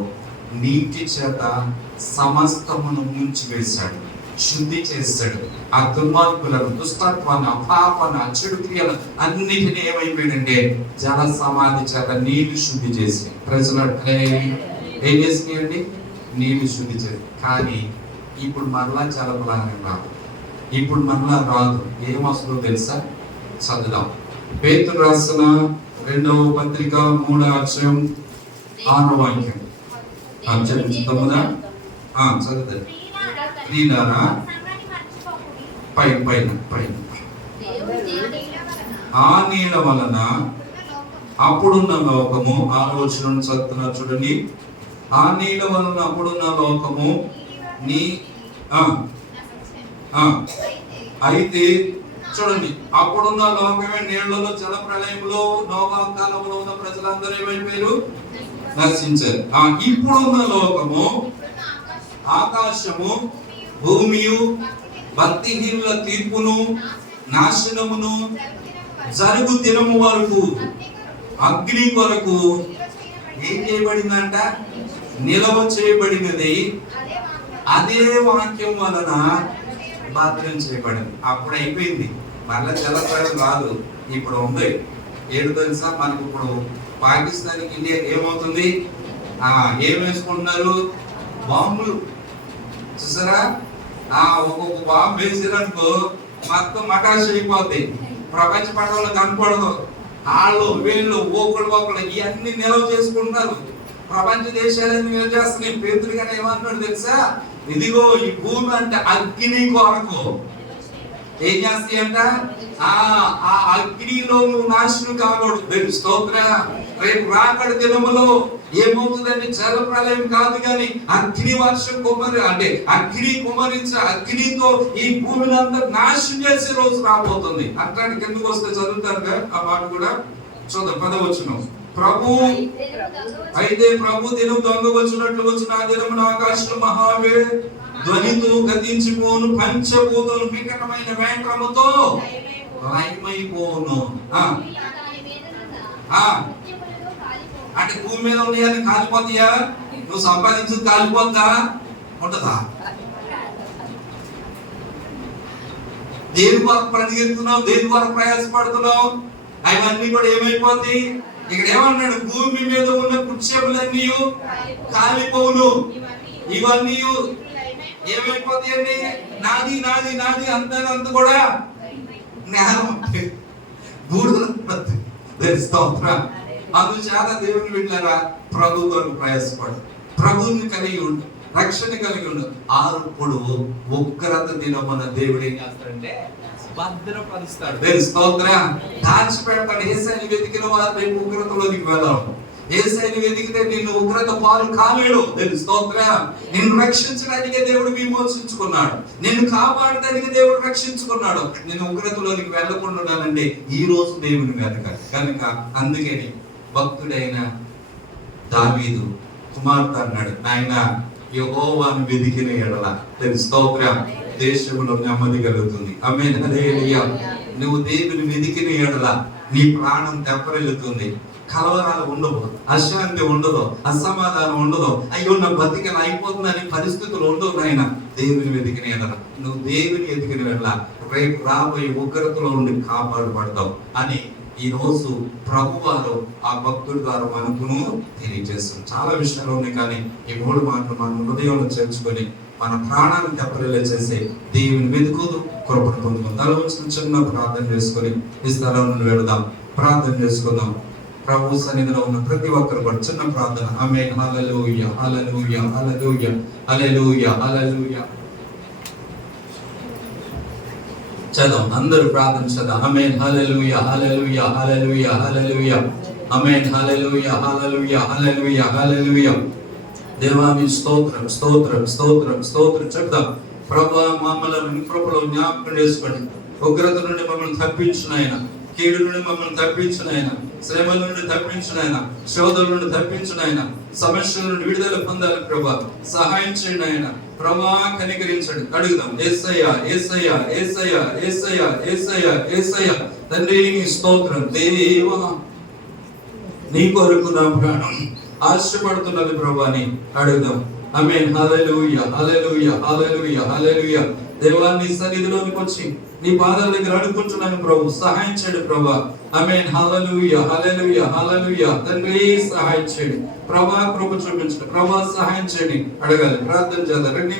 నీటి చేత సమస్తమును ముంచివేశాడు, శుద్ధి చేశాడు. ఆ దుర్మార్గులను, దుష్టత్వాన్ని, పాపన, చెడు క్రియలు అన్నిటినీ ఏమైపోయాడంటే జల సమాధి చేత నీళ్లు శుద్ధి చేసి ప్రజలు ఏం చేసినాయండి? నీళ్లు శుద్ధి చేసి. కానీ ఇప్పుడు మరలా చాలా ప్రధానం రాదు. ఇప్పుడు మరలా రాదు. ఏం వస్తుందో తెలుసా? చదువుదాం. పేతురు రాసిన 2వ పత్రిక 3వ అధ్యాయం 6వ వాక్యం. చెప్తుందా? చదువుతారు. ప్రియులారా, పైన ఆ నీళ్ళ వలన అప్పుడున్న లోకము, ఆలోచనను చదువుతున్నారు చూడండి. ఆ నీళ్ళ వలన అప్పుడున్న లోకము నీ అయితే చూడండి, అప్పుడున్న లోకమే నీళ్లలో జల ప్రళయంలో నోవాహు కాలంలో ఉన్న ప్రజలందరూ ఏమైపోయారు? నశించారు. ఇప్పుడున్న లోకము, ఆకాశము, భూమియు భక్తిహీనుల తీర్పును, నాశనమును జరుగు దినము వరకు, అగ్ని కొరకు ఏం చేయబడిందంట? నిలవ చేయబడినది. అదే వాక్యం వలన భద్రం చేయబడింది. అప్పుడు అయిపోయింది. మళ్ళా జలప్రళయం రాదు. ఇప్పుడు ఉంది. ఏడు తెలుసా? మనకు ఇప్పుడు పాకిస్తాన్కి ఇండియా ఏమవుతుంది? ఏం వేసుకుంటున్నారు? బాంబులు. చూసారా? ఒక్కొక్క బాంబు వేసిరనుకో మొత్తం మటాష్ అయిపోతాయి. ప్రపంచ పటంలో కనపడదు. వాళ్ళు వీళ్ళు ఒకళ్ళు ఇవన్నీ నిల్వ చేసుకుంటున్నారు. ప్రపంచ దేశాలన్నీ నిల్వ చేస్తున్నాయి. పేతురు గారు ఏమంటున్నాడు తెలుసా? ఇదిగో ఈ భూమి అంటే అగ్ని కొరకు ఏం చేస్తాయి అంట? ఆ అగ్నిలో నువ్వు నాశనం కాకూడదు. స్తోత్ర. రేపు రాకడ దినములో ఏమవుతుందంటే జల ప్రళయం కాదు కానీ అగ్ని వర్షం అంటే అగ్ని కుమరించ అగ్నితో ఈ భూమిని అంతా నాశనం చేసే రోజు రాబోతుంది. అట్లాంటి కిందకు వస్తే చదువుతారు ఆ మాట కూడా. చూద్దాం 10వ వచనం. అయితే ప్రభు దినం దొంగ వచ్చినట్లు వచ్చిన ఆ దినమున ఆకాశం మహావే ధ్వనితో గతించిపోను, పంచభూతములు వికటమైన వేంకముతో లయమైపోను. అంటే భూమి మీద ఉన్నాయని కాలిపోతాయా? నువ్వు సంపాదించుకు కాలిపోతా ఉంటదా? దేని కొరకు పరిగెత్తుతున్నావు? దేని కొరకు ప్రయాసపడుతున్నావు? అవన్నీ కూడా ఏమైపోతాయి? ఇక్కడ ఏమన్నాడు? భూమి మీద ఉన్న కుక్షేపులన్నీ కాలిపోను. ఇవన్నీ ఏమైపోతాయండి? నాది నాది నాది అంత కూడా జ్ఞానం అందుచేత దేవుని బిడ్డలారా, ప్రభు కొరకు ప్రయాసపడు, ప్రభువుని కలిగి ఉండు, రక్షణ కలిగి ఉండు. అప్పుడు ఉగ్రత దినమున దేవుడు ఏం చేస్తాడంటే భద్రపరుస్తాడు. దేవుని స్తోత్రం. దాచిపెడతాడు. యేసయ్యను వెతికిన వారు రేపు ఉగ్రతలోనికి వెళ్ళాం. యేసయ్యను వెతికితే నిన్ను ఉగ్రత పాలు కాలేడు. దేవుని స్తోత్రం. నిన్ను రక్షించడానికే దేవుడు విమోచించుకున్నాడు. నిన్ను కాపాడడానికి దేవుడు రక్షించుకున్నాడు. నిన్ను ఉగ్రతలోనికి వెళ్ళకుండా ఉండాలంటే ఈ రోజు దేవుని వెతకాలి. కనుక అందుకని భక్తుడైన దావీదు కుమార్తె అన్నాడు, నాయన యెహోవాను వెతికిన ఎడల దేవుని స్తోత్రం దేశంలో నెమ్మది కలుగుతుంది. ఆమేన్. హల్లెలూయా. నువ్వు దేవుని వెతికిన ఎడల నీ ప్రాణం తెప్పరిల్లుతుంది. కలవరాలు ఉండవు, అశాంతి ఉండదు, అసమాధానం ఉండదు. అయ్యో నా బతికన అయిపోతుందని పరిస్థితులు ఉండవు. నాయన దేవుని వెతికిన ఎడల, నువ్వు దేవుని వెతికిన ఎడల రేపు రాబోయే ఉగ్రతలో ఉండి కాపాడబడతావు అని ఈ రోజు ప్రభువారు ఆ భక్తుడి ద్వారా మనకును తెలియజేస్తాం. చాలా విషయాలు ఉన్నాయి కానీ ఈ 3 మాటలు మన హృదయంలో చేర్చుకొని మన ప్రాణాన్ని తెప్పరిల్లా చేసే దేవుని వెతుకుదు కృపను పొందుకుందాం. తల వచ్చిన చిన్న ప్రార్థన చేసుకొని ఈ స్థలం నుండి వెళదాం. ప్రార్థన చేసుకుందాం. ప్రభు సన్నిధిలో ఉన్న ప్రతి ఒక్కరు కూడా చిన్న ప్రార్థన. ఆమేన్. హల్లెలూయా హల్లెలూయా హల్లెలూయా హల్లెలూయా హల్లెలూయా. చదవం అందరూ ప్రార్థన చదవం. ఆమేన్. హల్లెలూయా హల్లెలూయా హల్లెలూయా హల్లెలూయా. ఆమేన్. హల్లెలూయా హల్లెలూయా హల్లెలూయా హల్లెలూయా. దేవాని స్తోత్రం స్తోత్రం స్తోత్రం స్తోత్రం చెప్తాం. ప్రభువా మమ్మల్ని కృపలో జ్ఞాపకం చేసుకోండి. ఉగ్రత నుండి మమ్మల్ని తప్పించిన ఆయన, కీడు నుండి మమ్మల్ని తప్పించిన ఆయన, శ్రమల నుండి తప్పించిన ఆయన, శోధల నుండి తప్పించిన ఆయన, సమస్యల నుండి విడుదల పొందాలి ప్రభా. సహాయం చేయండి ఆయన. ప్రభా కనికరించండి. అడుగుదాం. యేసయ్యా యేసయ్యా యేసయ్యా యేసయ్యా యేసయ్యా యేసయ్యా. తండ్రి నీ స్తోత్రం. దేవా నీ కొరకు నా ప్రాణం ఆశపడుతున్నది ప్రభా అని అడుగుదాం. ఆమేన్. హల్లెలూయా హల్లెలూయా హల్లెలూయా హల్లెలూయా. దేవా నీ సన్నిధిలోకి వచ్చి నీ పాదాల దగ్గర అడుగుతున్నాను ప్రభు, సహాయం చేయండి ప్రభా. ఆమేన్. హల్లెలూయా హల్లెలూయా హల్లెలూయా. తండ్రి సహాయం చేయండి ప్రభా, కృప చూపించండి ప్రభా, సహాయం చేయండి. అడగాలి, ప్రార్థన చేయాలి. 2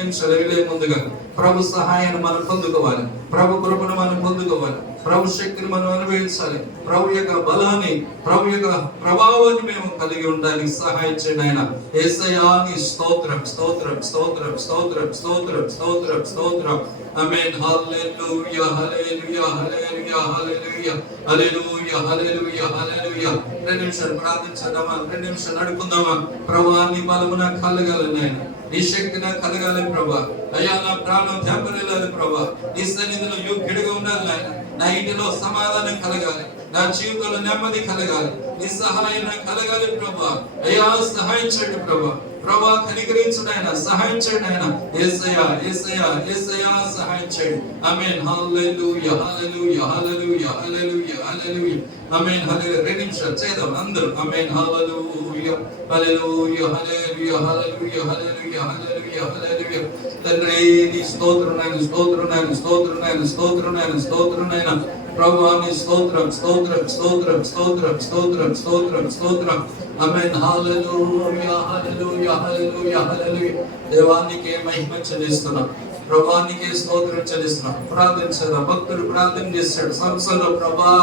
నిమిషాలు వెళ్ళే ముందుగా ప్రభు సహాయాన్ని మనం పొందుకోవాలి, ప్రభు కృపను మనం పొందుకోవాలి, ప్రభు శక్తిని మనం అనుభవించాలి, ప్రభు యొక్క బలాన్ని, ప్రభు యొక్క ప్రభావాన్ని మేము కలిగి ఉండడానికి సహాయం చేయండి ఆయన. యేసయ్యా నీ స్తోత్రం స్తోత్రం స్తోత్రం స్తోత్రం స్తోత్రం స్తోత్రం స్తోత్రం. ఆమేన్. హల్లెలూయా హల్లెలూయా హల్లెలూయా హల్లెలూయా హల్లెలూయా హల్లెలూయా హల్లెలూయా. 2 నిమిషాలు ప్రార్థించదామా? 2 నిమిషాలు అడుగుదామా? ప్రభువా నీ బలము నాకు కలగాలి నాయన, నీ శక్తి నాకు కలగాలి ప్రభా. అయ్యా నా ప్రాణం తెప్పరిల్లాలి ప్రభా. నీ సన్నిధిలో యుక్తిగా ఉండాలి నాయన. నా ఇంటిలో సమాధానం కలగాలి, నా జీవితంలో నెమ్మది కలగాలి, నీ సహాయం నాకు కలగాలి ప్రభా. అయ్యా సహాయం చేయండి ప్రభా. ప్రభా కనికరించండి ఆయన, సహాయం చేయండి ఆయన. యేసయ్యా యేసయ్యా యేసయ్యా సహాయం చేయండి. ఆమేన్. హల్లెలూయా హల్లెలూయా హల్లెలూయా హల్లెలూయా హల్లెలూయా. ఆమేన్. హల్లెలూయా. 2 నిమిషాలు చేద్దాం అందరూ. ఆమేన్. హల్లెలూయా హల్లెలూయా హల్లెలూయా హల్లెలూయా హల్లెలూయా హల్లెలూయా హల్లెలూయా. తండ్రి నీ స్తోత్రం నాయన, స్తోత్రం నాయన, స్తోత్రం నాయన, స్తోత్రం నాయన, స్తోత్రం నాయన. ప్రభువా నీ స్తోత్రం స్తోత్రం స్తోత్రం స్తోత్రం స్తోత్రం స్తోత్రం స్తోత్రం. ఆమేన్. హల్లెలూయా హల్లెలూయా హల్లెలూయా హల్లెలూయా. దేవానికి మహిమ చెల్లిస్తున్నాం, ప్రభువానికి స్తోత్రం చెల్లిస్తున్నాం. ప్రార్థించారా? భక్తుడు ప్రార్థన చేశాడు. సంసలో ప్రభా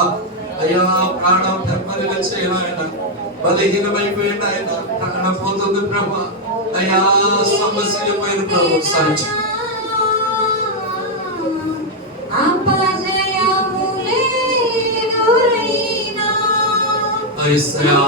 అయ్యా ప్రాణం తెప్పరిగా చేయను ఆయన, బలహీనమైపోయింది ఆయన, ప్రాణం పోతుంది ప్రభా. అయ్యా సమస్యలపైన ప్రభు సాక్షి ఐసయా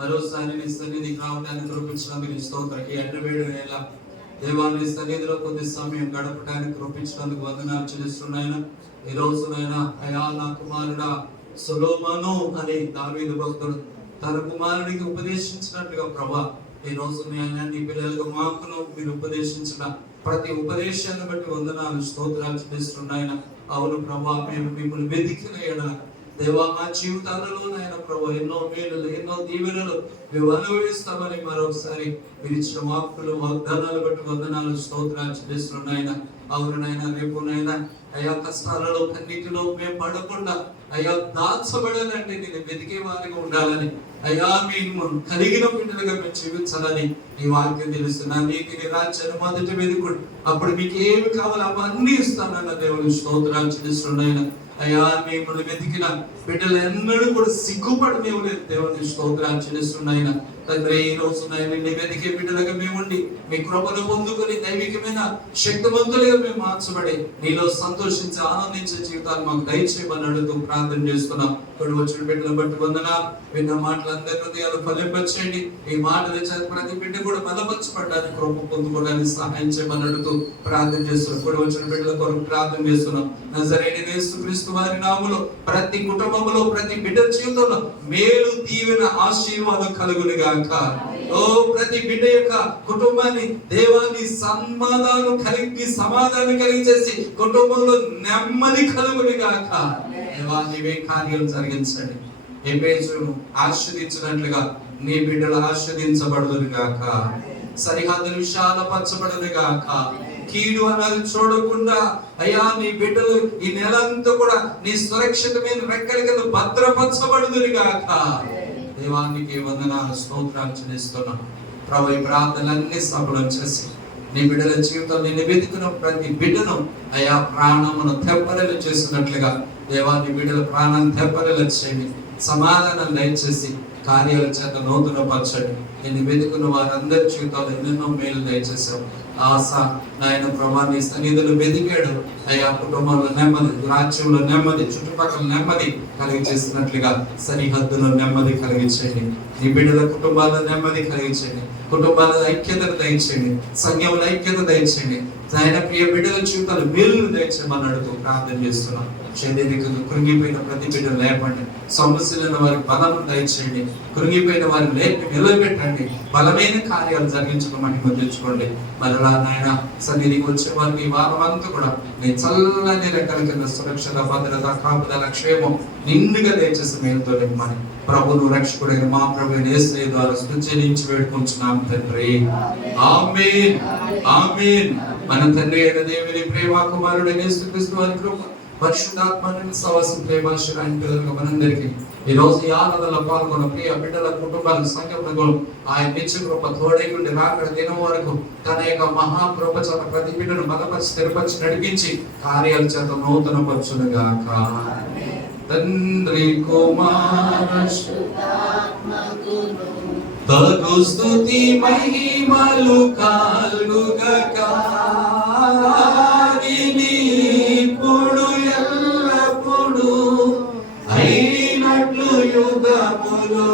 మరోసారి నీ సన్నిధికి రావడానికి కృపించడానికి స్తోత్రం. ఈ ఎండవేడి వేళ దేవాన్ని సన్నిధిలో కొద్ది సమయం గడపడానికి కృపించడానికి వందనాలు చెల్లిస్తున్నాయన. ఈ రోజునైనా అయా నా కుమారుడా సొలొమోను అని దావీదు భక్తుడు తన కుమారుడికి ఉపదేశించినట్లుగా ప్రభా ఈ రోజు నీ పిల్లలకు మాకును మీరు ఉపదేశించిన ప్రతి ఉపదేశాన్ని బట్టి వందనాలు స్తోత్రాలు చెల్లిస్తున్నాయన. అవును ప్రభా మేము మిమ్మల్ని వెతికిన ఎడల దేవా మా జీవితాలలో నాయన ప్రభు ఎన్నో మేలులు ఎన్నో దీవెనలు మేము అనుభవిస్తామని మరొకసారి మీరు ఇచ్చిన వాక్కులు వాగ్దానాలు బట్టి వందనాలు స్తోత్రాలు చెల్లిస్తున్నాయన. అవును నాయన రేపు నాయన అయ్యా కష్టాలలో కన్నిటిలో మేము పడకుండా అయ్యా దాచబడాలంటే నేను వెతికే వారిగా ఉండాలని అయ్యా మేము కలిగిన బిడ్డలుగా మేము జీవించాలని నీ వాక్యం తెలుస్తున్నా. నీకు నీ రాజ్యాన్ని మొదట వెతుకుడు, అప్పుడు మీకు ఏమి కావాలో అవన్నీ ఇస్తానన్న దేవుని స్తోత్రాలు చెల్లిస్తున్నాయన. అయ్యా మిమ్మల్ని వెతికిన బిడ్డలు ఎన్నడూ కూడా సిగ్గుపడనివ్వలేదు దేవుని స్తోత్రాలు చెల్లిస్తున్నాయన. తండ్రి ఈ రోజు నాయన నీ వెతికే బిడ్డలుగా మేము ఉండి మీ కృపను పొందుకొని దైవికమైన శక్తివంతులుగా మేము మార్చబడి నీలో సంతోషించి ఆనందించే జీవితాన్ని మాకు దయచేయమని అడుగుతూ ప్రార్థన చేస్తున్నాం. ఇక్కడ వచ్చిన బిడ్డలను బట్టి వందనాలు. విన్న మాటలందరి హృదయాలు ఫలింపచేయండి. ఈ మాటల చేత ప్రతి బిడ్డ కూడా బలపరచబడడానికి కృప పొందుకోవడానికి సహాయం చేయమని అడుగుతూ ప్రార్థన చేస్తున్నాం. ఇక్కడ వచ్చిన బిడ్డల కొరకు ప్రార్థన చేస్తున్నాం. నజరేయుడైన యేసుక్రీస్తు వారి నామములో ప్రతి కుటుంబంలో ప్రతి బిడ్డ జీవితంలో మేలు దీవెన ఆశీర్వాదం కలుగును గాక. ఓ ప్రతి బిడ్డ యొక్క కుటుంబాన్ని దేవాన్ని సమాధానం కలిగి చేసి కుటుంబంలో నెమ్మది కలుగును గాక. దేవాన్ని కార్యాలు జరిగించండి. ఎబేజును ఆశీర్వదించినట్లుగా నీ బిడ్డలు ఆశీర్వదించబడుదురు గాక. సరిహద్దులు విశాలపరచబడును గాక. కీడు అన్నది చూడకుండా అయ్యా నీ బిడ్డలు ఈ నెలంతా కూడా నీ సురక్షితమైన రెక్కల కింద భద్రపరచబడుదురు గాక. దేవానికి వందనాలు స్తోత్రాలు చెల్లిస్తున్నాం. ప్రభు ఈ ప్రార్థనలన్నీ సఫలం చేసి నీ బిడ్డల జీవితంలో నిన్ను వెతుకున్న ప్రతి బిడ్డను అయా ప్రాణమును తెప్పరిలు చేసినట్లుగా దేవాన్ని బిడ్డల ప్రాణాన్ని తెప్పరిలు చేయండి. సమాధానం దయచేసి కార్యాల చేత నూతన పరచండి. నేను వెతుకున్న వారందరి జీవితాలు ఎన్నెన్నో మేలు దయచేసావు. ఆశ నాయన ప్రభా నీ సన్నిధులు వెతికాడు అయ్యా కుటుంబంలో నెమ్మది, రాజ్యంలో నెమ్మది, చుట్టుపక్కల నెమ్మది కలిగి చేసినట్లుగా సరిహద్దులో నెమ్మది కలిగించండి. నీ బిడ్డల కుటుంబాల్లో నెమ్మది కలిగించండి. కుటుంబాల ఐక్యతను దయచేయండి. సంఘంలో ఐక్యత దయచేయండి. ఆయన ప్రియ బిడ్డల జీవితాలు మేలు దయచేయమని అడుగుతూ ప్రార్థన చేస్తున్నాం. శరీరంగా కృంగిపోయిన ప్రతి బిడ్డ లేపండి. సమస్యలను వారికి బలం దయచేయండి. కృంగిపోయిన వారిని లేపి నిలబెట్టండి. బలమైన కార్యాలు జరిగించుకోమని తెచ్చుకోండి. మరలా నాయన సన్నిధికి వచ్చే వారికి ఈ వారం అంతా కూడా నీ చల్లని రెక్కల కింద సురక్షణ, భద్రత, కాపుదల, క్షేమం నిండుగా దయచేసి మేలుతో నిమ్మని ప్రభును రక్షకుడైన మా ప్రభువైన యేసయ్య ద్వారా స్తుతించి వేడుకుంటున్నాం తండ్రి. ఆమేన్, ఆమేన్. మన తండ్రి అయిన దేవుని ప్రేమ, కుమారుడైన యేసుక్రీస్తు వారి కృప, పరిశుద్ధాత్మని సహవాసం, ప్రేమాశ్రయాన్ని పిల్లలకు మనందరికీ ఈ రోజు ఈ ఆరాధనలో పాల్గొన్న ప్రియ బిడ్డల కుటుంబాలకు సంఘములకు ఆయన నిత్య కృప తోడైకుండి రాకడ దినం వరకు తన యొక్క మహాకృప చేత ప్రతి బిడ్డను బలపరిచి స్థిరపరిచి నడిపించి కార్యాల చేత నూతన పరచునుగాక. తండ్రి కుమార తగు స్తుతి మహిమలు కలుగుగాక. ఇప్పుడు ఎల్లప్పుడు అయినట్లు యుగములు